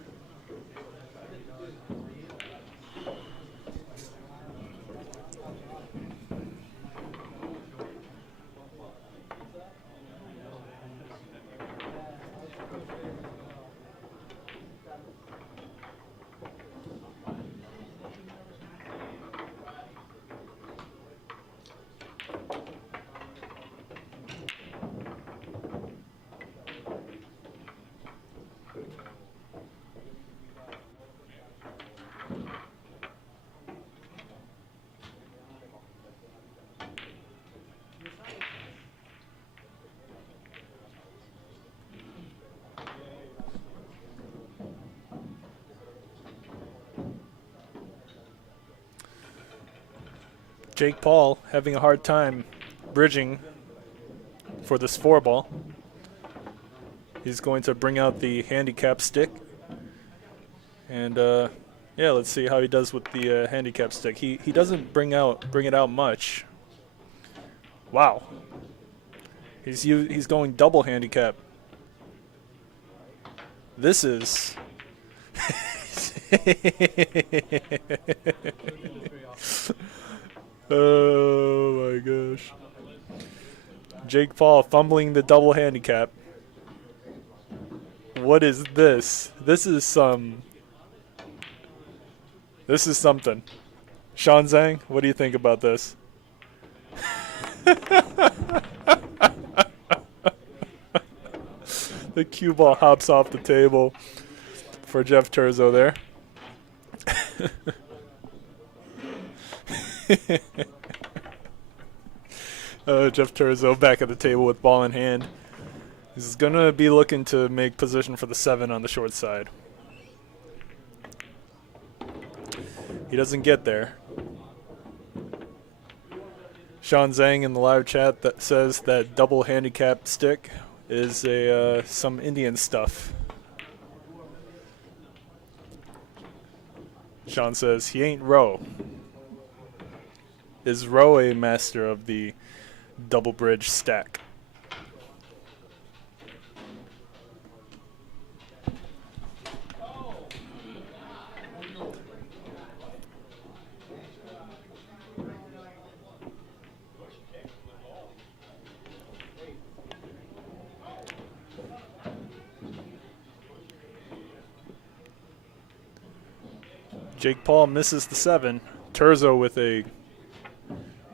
Jake Paul having a hard time bridging for this 4 ball. He's going to bring out the handicap stick. And yeah, let's see how he does with the handicap stick. He doesn't bring it out much. Wow. He's going double handicap. This is oh my gosh. Jake Paul fumbling the double handicap. What is this? This is something. Shaun Zink, what do you think about this? The cue ball hops off the table for Jeff Terzo there. Jeff Terzo back at the table with ball in hand. He's going to be looking to make position for the 7 on the short side. He doesn't get there. Shaun Zink in the live chat that says that double handicap stick is some Indian stuff. Shaun says he ain't Roe. Is Roe a master of the double bridge stack? Jake Paul misses the 7. Terzo with a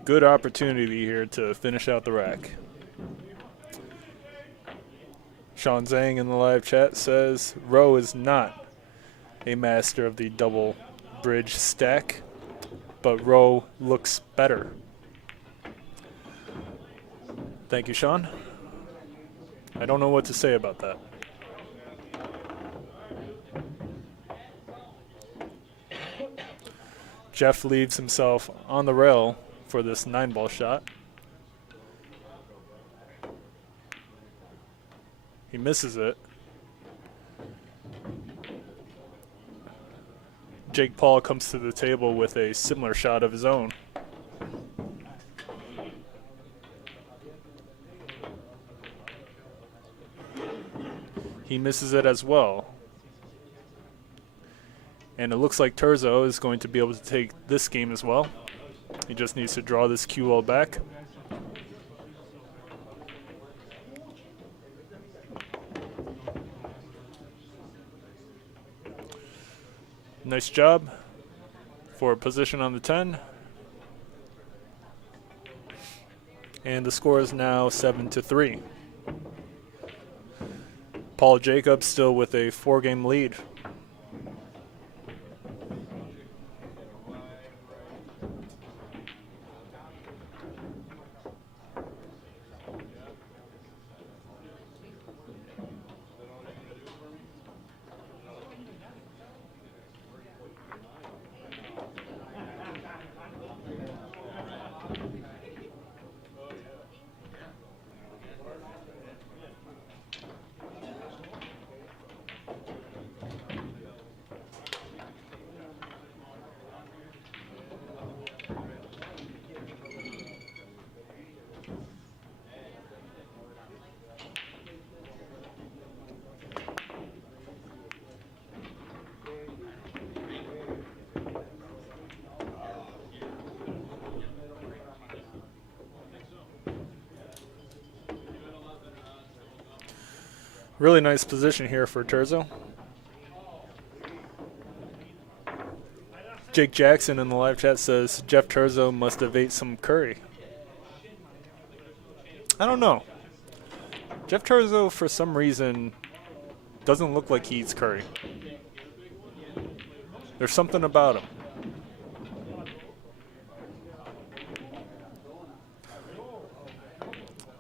good opportunity here to finish out the rack. Shaun Zink in the live chat says Rowe is not a master of the double bridge stack, but Rowe looks better. Thank you, Shaun. I don't know what to say about that. Jeff leaves himself on the rail for this 9-ball shot. He misses it. Jake Paul comes to the table with a similar shot of his own. He misses it as well. And it looks like Terzo is going to be able to take this game as well. He just needs to draw this cue ball back. Nice job for position on the 10. And the score is now 7-3. Paul Jacobs still with a 4-game lead. Really nice position here for Terzo. Jake Jackson in the live chat says Jeff Terzo must have ate some curry. I don't know. Jeff Terzo, for some reason, doesn't look like he eats curry. There's something about him.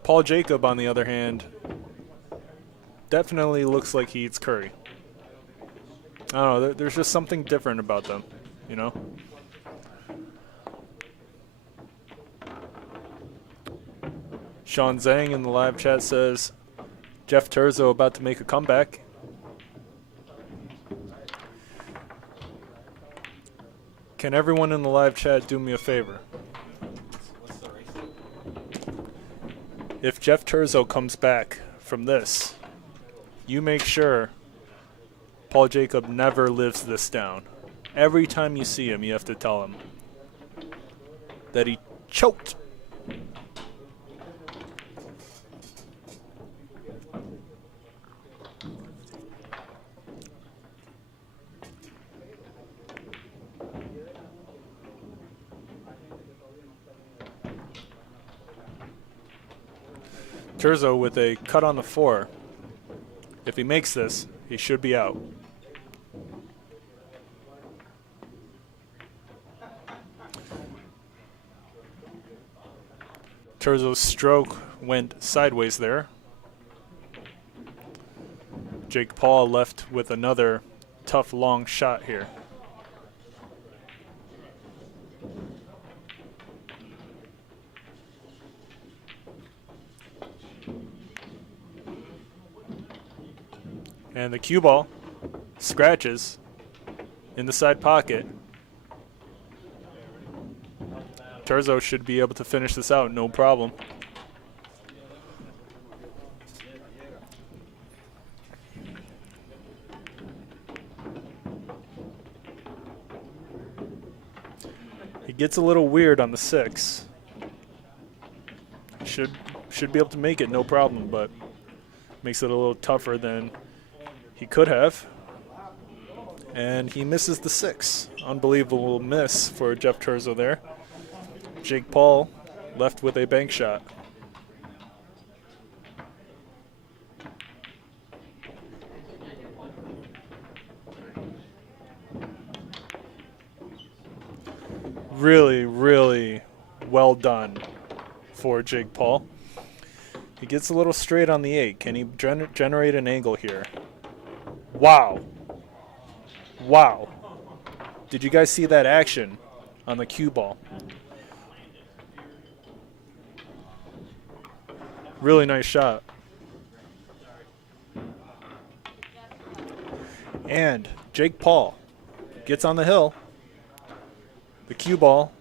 Paul Jacob, on the other hand, definitely looks like he eats curry. I don't know, there's just something different about them, you know? Shaun Zink in the live chat says, Jeff Terzo about to make a comeback. Can everyone in the live chat do me a favor? If Jeff Terzo comes back from this, you make sure Paul Jacob never lives this down. Every time you see him, you have to tell him that he choked. Terzo with a cut on the 4. If he makes this, he should be out. Terzo's stroke went sideways there. Jake Paul left with another tough long shot here. And the cue ball scratches in the side pocket. Terzo should be able to finish this out, no problem. He gets a little weird on the 6. Should be able to make it, no problem, but makes it a little tougher than he could have. and he misses the 6. Unbelievable miss for Jeff Terzo there. Jake Paul left with a bank shot. Really, really well done for Jake Paul. He gets a little straight on the 8. Can he generate an angle here? Wow. Wow. Did you guys see that action on the cue ball? Really nice shot. And Jake Paul gets on the hill. The cue ball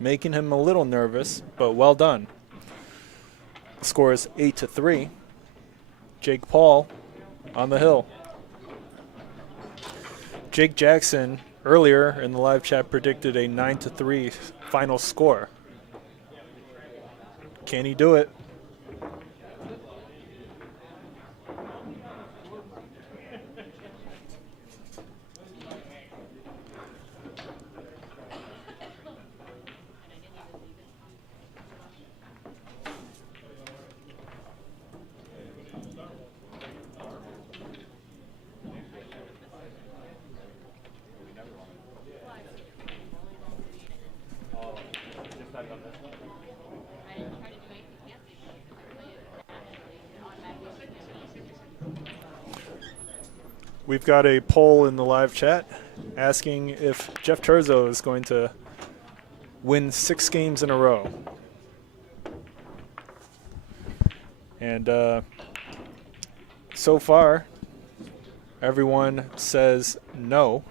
making him a little nervous, but well done. The score is 8-3. Jake Paul on the hill. Jake Jackson earlier in the live chat predicted a 9-3 final score. Can he do it? We've got a poll in the live chat asking if Jeff Terzo is going to win 6 games in a row. And so far, everyone says no.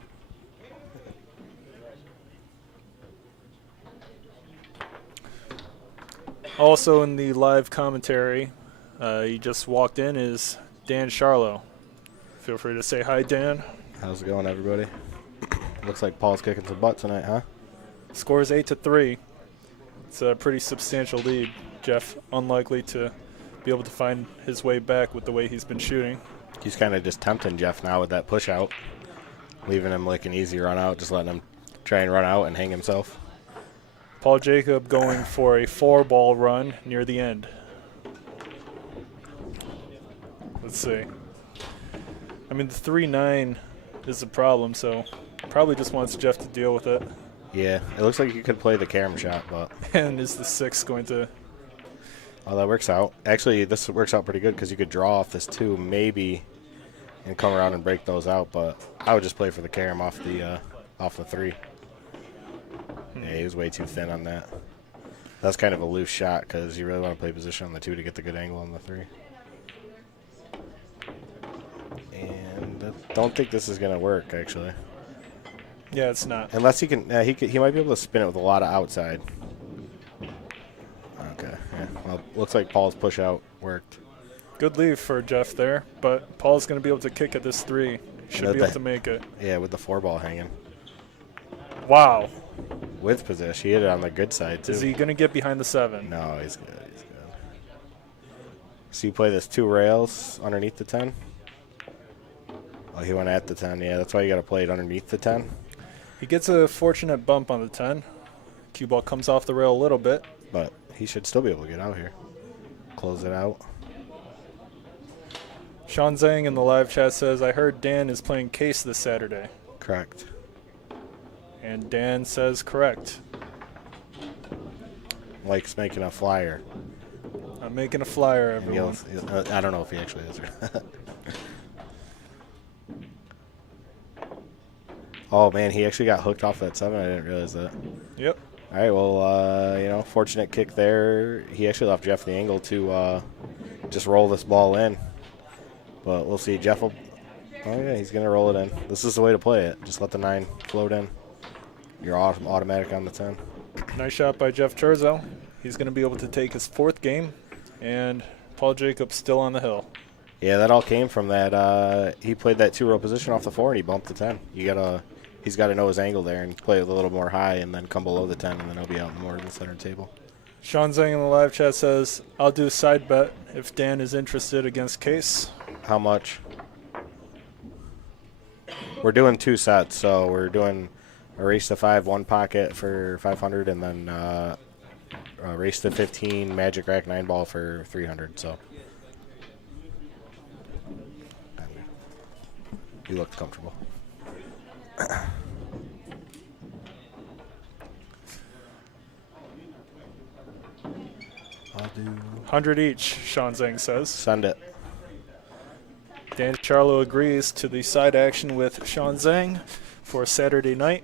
Also in the live commentary, he just walked in, is Dan Charlo. Feel free to say hi, Dan. How's it going, everybody? Looks like Paul's kicking some butt tonight, huh? Score is 8-3. It's a pretty substantial lead. Jeff unlikely to be able to find his way back with the way he's been shooting. He's kind of just tempting Jeff now with that push out, leaving him like an easy run out, just letting him try and run out and hang himself. Paul Jacob going for a 4-ball run near the end. Let's see. I mean, the 3-9 is a problem, so probably just wants Jeff to deal with it. Yeah, it looks like you could play the carom shot, but... And is the 6 going to... Oh, that works out. Actually, this works out pretty good because you could draw off this 2, maybe, and come around and break those out, but I would just play for the carom off the 3. Yeah, he was way too thin on that. That's kind of a loose shot because you really want to play position on the 2 to get the good angle on the 3. And I don't think this is going to work, actually. Yeah, it's not. Unless he can, he might be able to spin it with a lot of outside. Okay, yeah. Well, looks like Paul's push out worked. Good leave for Jeff there, but Paul's going to be able to kick at this 3. Should be able to make it. Yeah, with the 4-ball hanging. Wow. With position. He hit it on the good side, too. Is he going to get behind the 7? No, he's good. He's good. So you play this 2 rails underneath the 10? Oh, he went at the 10. Yeah, that's why you got to play it underneath the 10. He gets a fortunate bump on the 10. Cue ball comes off the rail a little bit. But he should still be able to get out here. Close it out. Shaun Zink in the live chat says, I heard Dan is playing case this Saturday. Correct. And Dan says correct. Mike's making a flyer. I'm making a flyer, everyone. I don't know if he actually is. Oh, man, he actually got hooked off that 7. I didn't realize that. Yep. All right, well, fortunate kick there. He actually left Jeff the angle to just roll this ball in. But we'll see. Jeff will – oh, yeah, he's going to roll it in. This is the way to play it. Just let the 9 float in. You're automatic on the 10. Nice shot by Jeff Terzo. He's going to be able to take his 4th game, and Paul Jacobs still on the hill. Yeah, that all came from that. He played that 2-row position off the 4, and he bumped the 10. He's got to know his angle there and play it a little more high and then come below the 10, and then he'll be out more in the center table. Shaun Zink in the live chat says, I'll do a side bet if Dan is interested against Case. How much? We're doing 2 sets, so we're doing a race to 5, 1 pocket for 500, and then a race to 15 magic rack 9 ball for 300. So you looked comfortable. I'll do 100 each, Shaun Zink says. Send it. Dan Charlo agrees to the side action with Shaun Zink for Saturday night.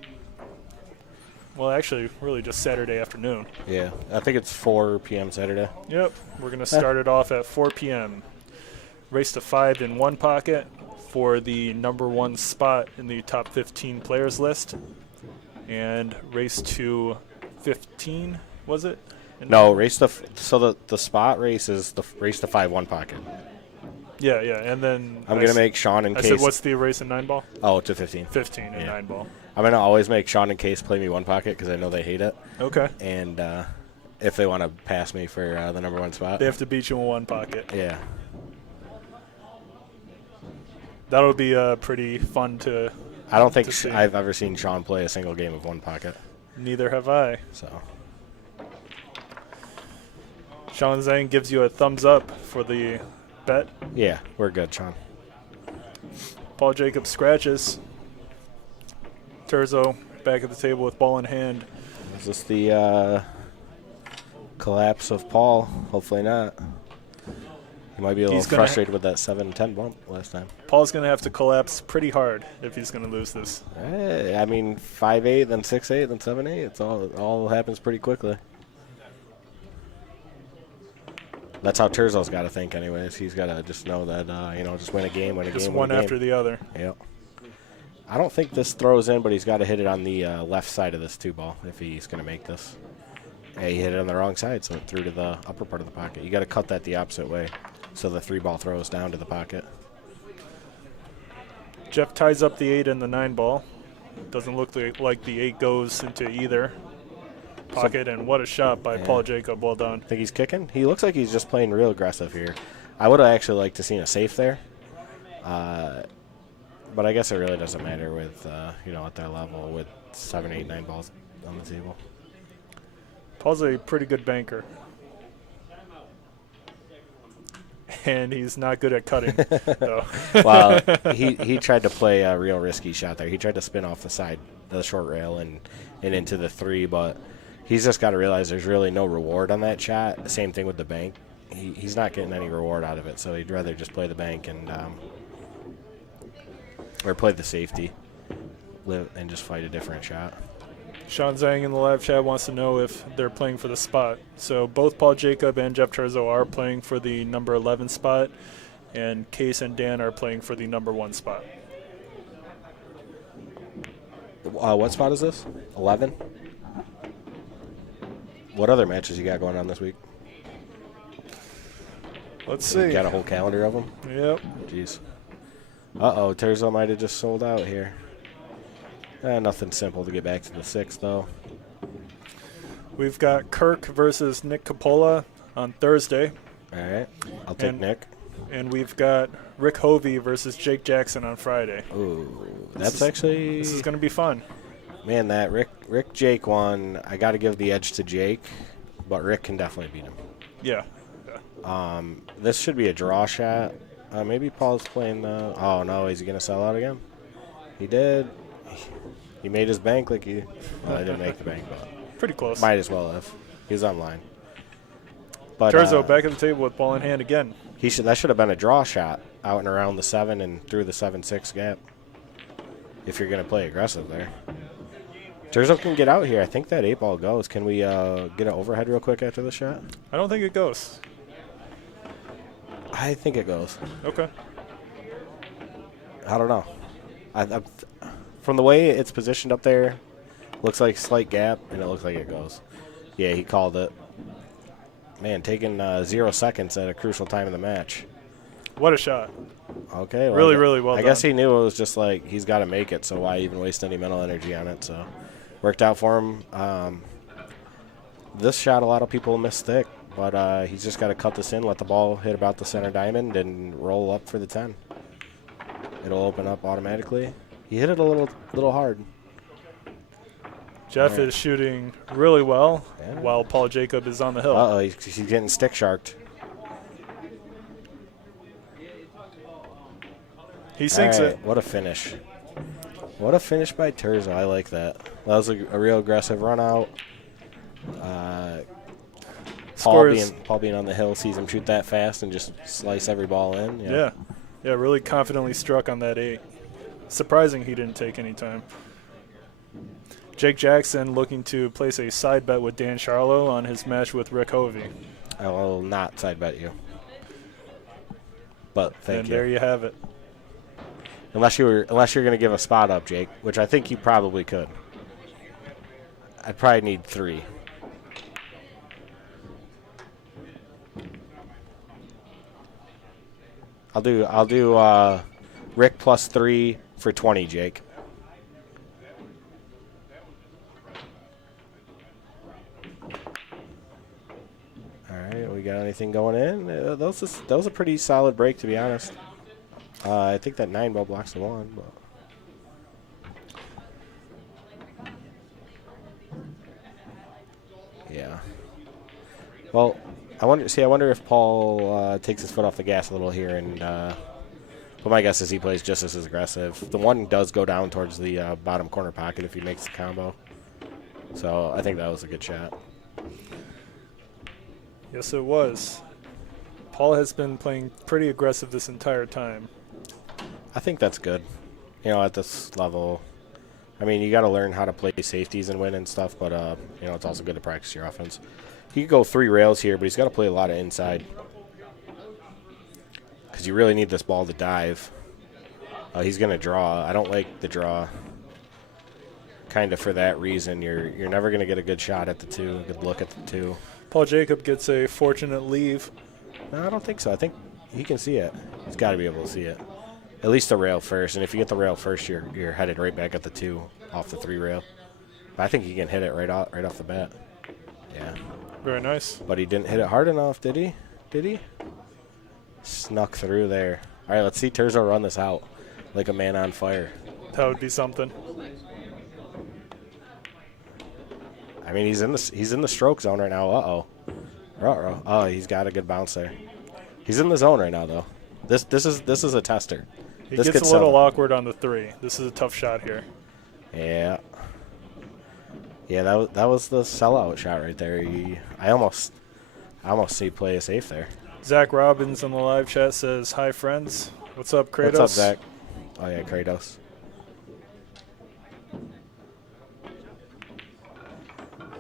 Well, actually, really just Saturday afternoon. Yeah, I think it's 4 p.m. Saturday. Yep, we're going to start it off at 4 p.m. Race to 5 in 1 pocket for the number 1 spot in the top 15 players list. And race to 15, was it? No, race to so the spot race is the race to 5 1 pocket. Yeah, and then I'm gonna make Shaun in I case. said, what's the race in 9 ball? Oh, to 15. 15 and 9 ball. I'm gonna always make Shaun in case play me 1 pocket because I know they hate it. Okay. And if they want to pass me for the number 1 spot, They have to beat you in 1 pocket. yeah. That'll be pretty fun to. I don't think to see. I've ever seen Shaun play a single game of 1 pocket. Neither have I. So Shaun Zink gives you a thumbs up for the bet. yeah, we're good, Shaun. Paul Jacobs scratches. Terzo back at the table with ball in hand. Is this the collapse of Paul? Hopefully not. He might be a little frustrated with that 7-10 bump last time. Paul's going to have to collapse pretty hard if he's going to lose this. I mean, 5-8, then 6-8, then 7-8. It all happens pretty quickly. That's how Terzo's got to think, anyways. He's got to just know that, just win a game, win a game, Just win one a game. after the other. Yep. I don't think this throws in, but he's got to hit it on the left side of this 2 ball if he's going to make this. Yeah, he hit it on the wrong side, so it threw to the upper part of the pocket. You got to cut that the opposite way, so the 3 ball throws down to the pocket. Jeff ties up the 8 and the 9 ball. Doesn't look like the 8 goes into either pocket, and what a shot by Paul Jacob. Well done. Think he's kicking? He looks like he's just playing real aggressive here. I would have actually liked to seen a safe there. But I guess it really doesn't matter with, at that level with 7, 8, 9 balls on the table. Paul's a pretty good banker. And he's not good at cutting. So. Well, he tried to play a real risky shot there. He tried to spin off the side, the short rail, and into the 3, but he's just got to realize there's really no reward on that shot. Same thing with the bank. He's not getting any reward out of it, so he'd rather just play the bank and or play the safety and just fight a different shot. Shaun Zink in the live chat wants to know if they're playing for the spot. So both Paul Jacob and Jeff Terzo are playing for the number 11 spot, and Case and Dan are playing for the number 1 spot. What spot is this? 11? What other matches you got going on this week? Let's see. You got a whole calendar of them? Yep. Jeez. Uh-oh, Terzo might have just sold out here. Nothing simple to get back to the 6th, though. We've got Kirk versus Nick Coppola on Thursday. All right. I'll take Nick. And we've got Rick Hovey versus Jake Jackson on Friday. Ooh, This is going to be fun. Man, that Rick Jake one, I got to give the edge to Jake, but Rick can definitely beat him. Yeah. This should be a draw shot. Maybe Paul's playing the... Oh, no, is he going to sell out again? He did. He made his bank like he... Well, he didn't make the bank, but... Pretty close. Might as well have. He was online. But Terzo back at the table with ball in hand again. That should have been a draw shot out and around the 7 and through the 7-6 gap. If you're going to play aggressive there. Terzo can get out here. I think that 8 ball goes. Can we get an overhead real quick after the shot? I don't think it goes. I think it goes. Okay. I don't know. From the way it's positioned up there, looks like slight gap, and it looks like it goes. Yeah, he called it. Man, taking 0 seconds at a crucial time in the match. What a shot. Okay. Well, Really well I done. guess he knew it was just like he's got to make it, so why even waste any mental energy on it? So worked out for him. This shot, a lot of people miss thick, but he's just got to cut this in, let the ball hit about the center diamond, and roll up for the 10. It'll open up automatically. He hit it a little hard. Jeff is shooting really well Yeah. while Paul Jacob is on the hill. Uh-oh, he's getting stick sharked. He sinks it. What a finish. What a finish by Terzo. I like that. That was a real aggressive run out. Paul being on the hill sees him shoot that fast and just slice every ball in. Yeah, really confidently struck on that 8. Surprising he didn't take any time. Jake Jackson looking to place a side bet with Dan Charlo on his match with Rick Hovey. I will not side bet you. But thank you. And there you have it. Unless you're going to give a spot up, Jake, which I think you probably could. I'd probably need 3. I'll do Rick plus 3 for 20, Jake. All right, we got anything going in? That was a pretty solid break, to be honest. I think that 9 ball blocks the 1, but. Yeah. Well, I wonder if Paul takes his foot off the gas a little here, and but my guess is he plays just as aggressive. The 1 does go down towards the bottom corner pocket if he makes the combo. So I think that was a good shot. Yes, it was. Paul has been playing pretty aggressive this entire time. I think that's good. You know, at this level, I mean, you got to learn how to play safeties and win and stuff, but you know, it's also good to practice your offense. He could go 3 rails here, but he's got to play a lot of inside because you really need this ball to dive. He's going to draw. I don't like the draw. Kind of for that reason, you're never going to get a good shot at the 2, a good look at the 2. Paul Jacob gets a fortunate leave. No, I don't think so. I think he can see it. He's got to be able to see it. At least the rail first, and if you get the rail first, you're headed right back at the 2 off the 3 rail. But I think he can hit it right off the bat. Yeah. Very nice. But he didn't hit it hard enough, did he? Did he? Snuck through there. All right, let's see Terzo run this out like a man on fire. That would be something. I mean, he's in the stroke zone right now. Uh-oh. Oh, he's got a good bounce there. He's in the zone right now, though. This is a tester. He gets a little awkward on the 3. This is a tough shot here. Yeah. Yeah, that was the sellout shot right there. I almost see play it safe there. Zach Robbins in the live chat says, "Hi, friends. What's up, Kratos?" What's up, Zach? Oh, yeah, Kratos.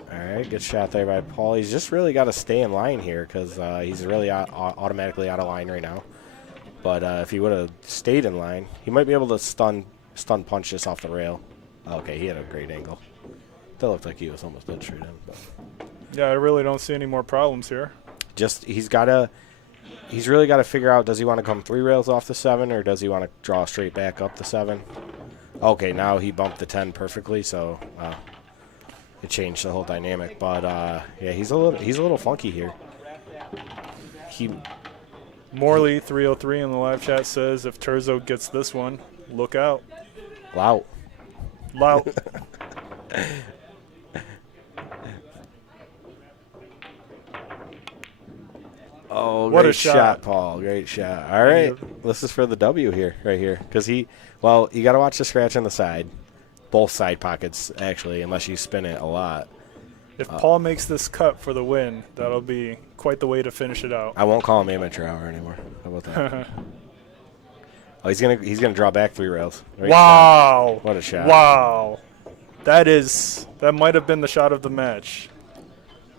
All right, good shot there by Paul. He's just really got to stay in line here because he's really automatically out of line right now. But if he would have stayed in line, he might be able to stun punch this off the rail. Okay, he had a great angle. That looked like he was almost dead straight in. But. Yeah, I really don't see any more problems here. Just he's really got to figure out, does he want to come 3 rails off the 7 or does he want to draw straight back up the 7? Okay, now he bumped the 10 perfectly, so it changed the whole dynamic. But yeah, he's a little funky here. Morley 303 in the live chat says, "If Terzo gets this one, look out." Lout. Oh, what great a shot, Paul. Great shot. All right, this is for the W here, right here. Because you got to watch the scratch on the side. Both side pockets, actually, unless you spin it a lot. If Paul makes this cut for the win, that'll be quite the way to finish it out. I won't call him amateur hour anymore. How about that? Oh, he's gonna draw back 3 rails. Great wow! Shot. What a shot! Wow, that might have been the shot of the match.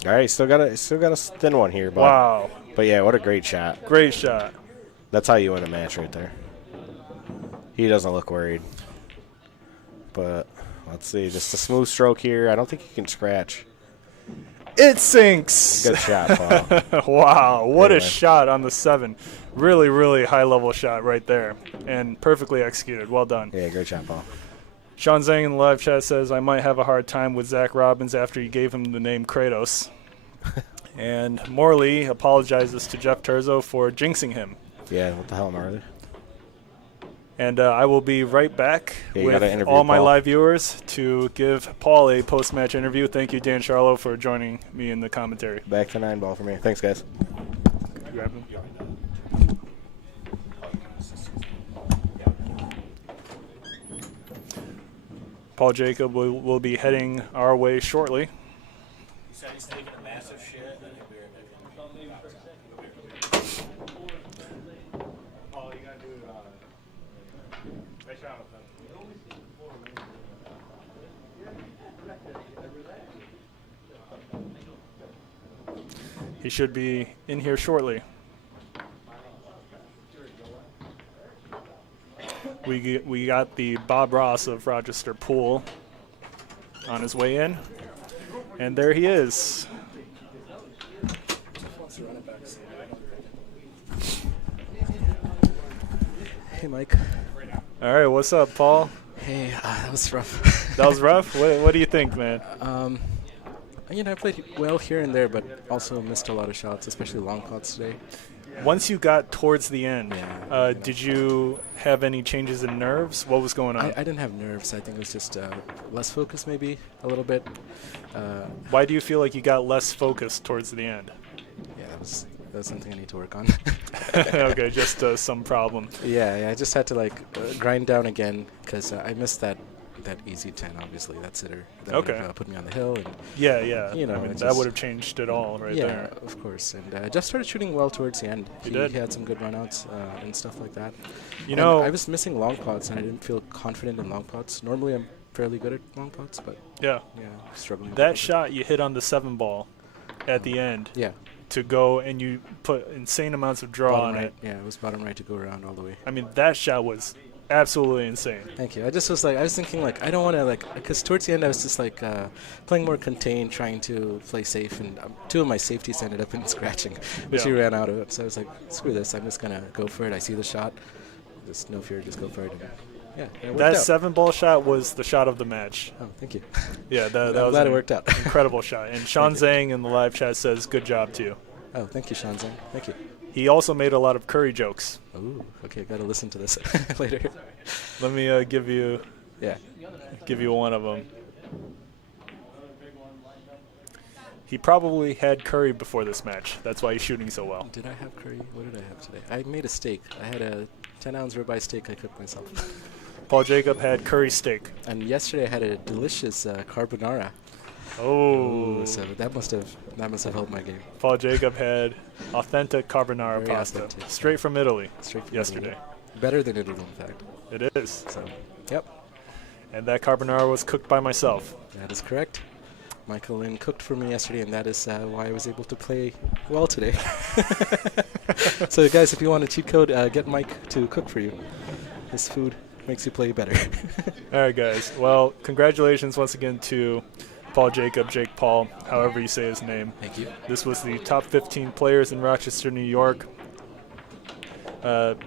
All right, still got a thin one here, but wow. But yeah, what a great shot! Great shot. That's how you win a match right there. He doesn't look worried. But let's see, just a smooth stroke here. I don't think he can scratch. It sinks. Good shot, Paul. Wow, what a shot on the 7. Really, really high-level shot right there. And perfectly executed. Well done. Yeah, great shot, Paul. Shaun Zink in the live chat says, "I might have a hard time with Zach Robbins after you gave him the name Kratos." And Morley apologizes to Jeff Terzo for jinxing him. Yeah, what the hell, Morley? And I will be right back Yeah, you gotta with interview all my Paul. live viewers to give Paul a post-match interview. Thank you, Dan Charlo, for joining me in the commentary. Back to 9 ball for me. Thanks, guys. Grab him. Paul Jacob will be heading our way shortly. He said he's taking a massive shit. Paul, you gotta do nice shot with them. He should be in here shortly. We got the Bob Ross of Rochester pool on his way in, and there he is. Hey, Mike. All right, what's up, Paul? Hey, that was rough. That was rough. What do you think, man? I played well here and there, but also missed a lot of shots, especially long pots today. Once you got towards the end, Yeah. did you have any changes in nerves? What was going on? I didn't have nerves. I think it was just less focus, maybe a little bit. Why do you feel like you got less focused towards the end? Yeah, that was something I need to work on. Okay, just some problem. Yeah, I just had to grind down again because I missed that easy 10, obviously, that sitter. That Okay. would have put me on the hill. And Yeah. You know, I mean, it that just- would have changed it all right yeah, there. of course. And I just started shooting well towards the end. You He did? had some good runouts and stuff like that. You And know, I was missing long pots, and I didn't feel confident in long pots. Normally, I'm fairly good at long pots, but yeah, struggling. that shot you hit on the 7 ball at the end Yeah. to go, and you put insane amounts of draw Bottom on right. it. Yeah, it was bottom right to go around all the way. I mean, that shot was absolutely insane. Thank you. I just was I was thinking I don't want to because towards the end I was just playing more contained, trying to play safe, and 2 of my safeties ended up in scratching, which he Yeah. ran out of it. So I was like, screw this, I'm just gonna go for it. I see the shot, just no fear, just go for it. And yeah, it worked That out. 7 ball shot was the shot of the match. Oh, thank you. Yeah, that I'm was glad an it worked out. incredible shot. And Shaun Zink in the live chat says, good job, too. Oh, thank you, Shaun Zink. Thank you. He also made a lot of Curry jokes. Oh, okay, gotta listen to this later. Let me give you one of them. He probably had Curry before this match. That's why he's shooting so well. Did I have curry? What did I have today? I made a steak. I had a 10-ounce ribeye steak I cooked myself. Paul Jacob had curry steak. And yesterday I had a delicious carbonara. Oh, So that must have helped my game. Paul Jacob had authentic carbonara Very pasta, authentic. straight from Italy, Straight from yesterday. Italy. Better than Italy, in fact. It is. So, yep, And that carbonara was cooked by myself. that is correct. Michael Lynn cooked for me yesterday, and that is why I was able to play well today. So, guys, if you want a cheat code, get Mike to cook for you. His food makes you play better. All right, guys. Well, congratulations once again to Paul Jacob, Jake Paul, however you say his name. Thank you. This was the top 15 players in Rochester, New York.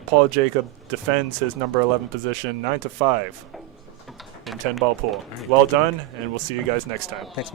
Paul Jacob defends his number 11 position 9-5 in 10-ball pool. Well done, and we'll see you guys next time. Thanks, Mike.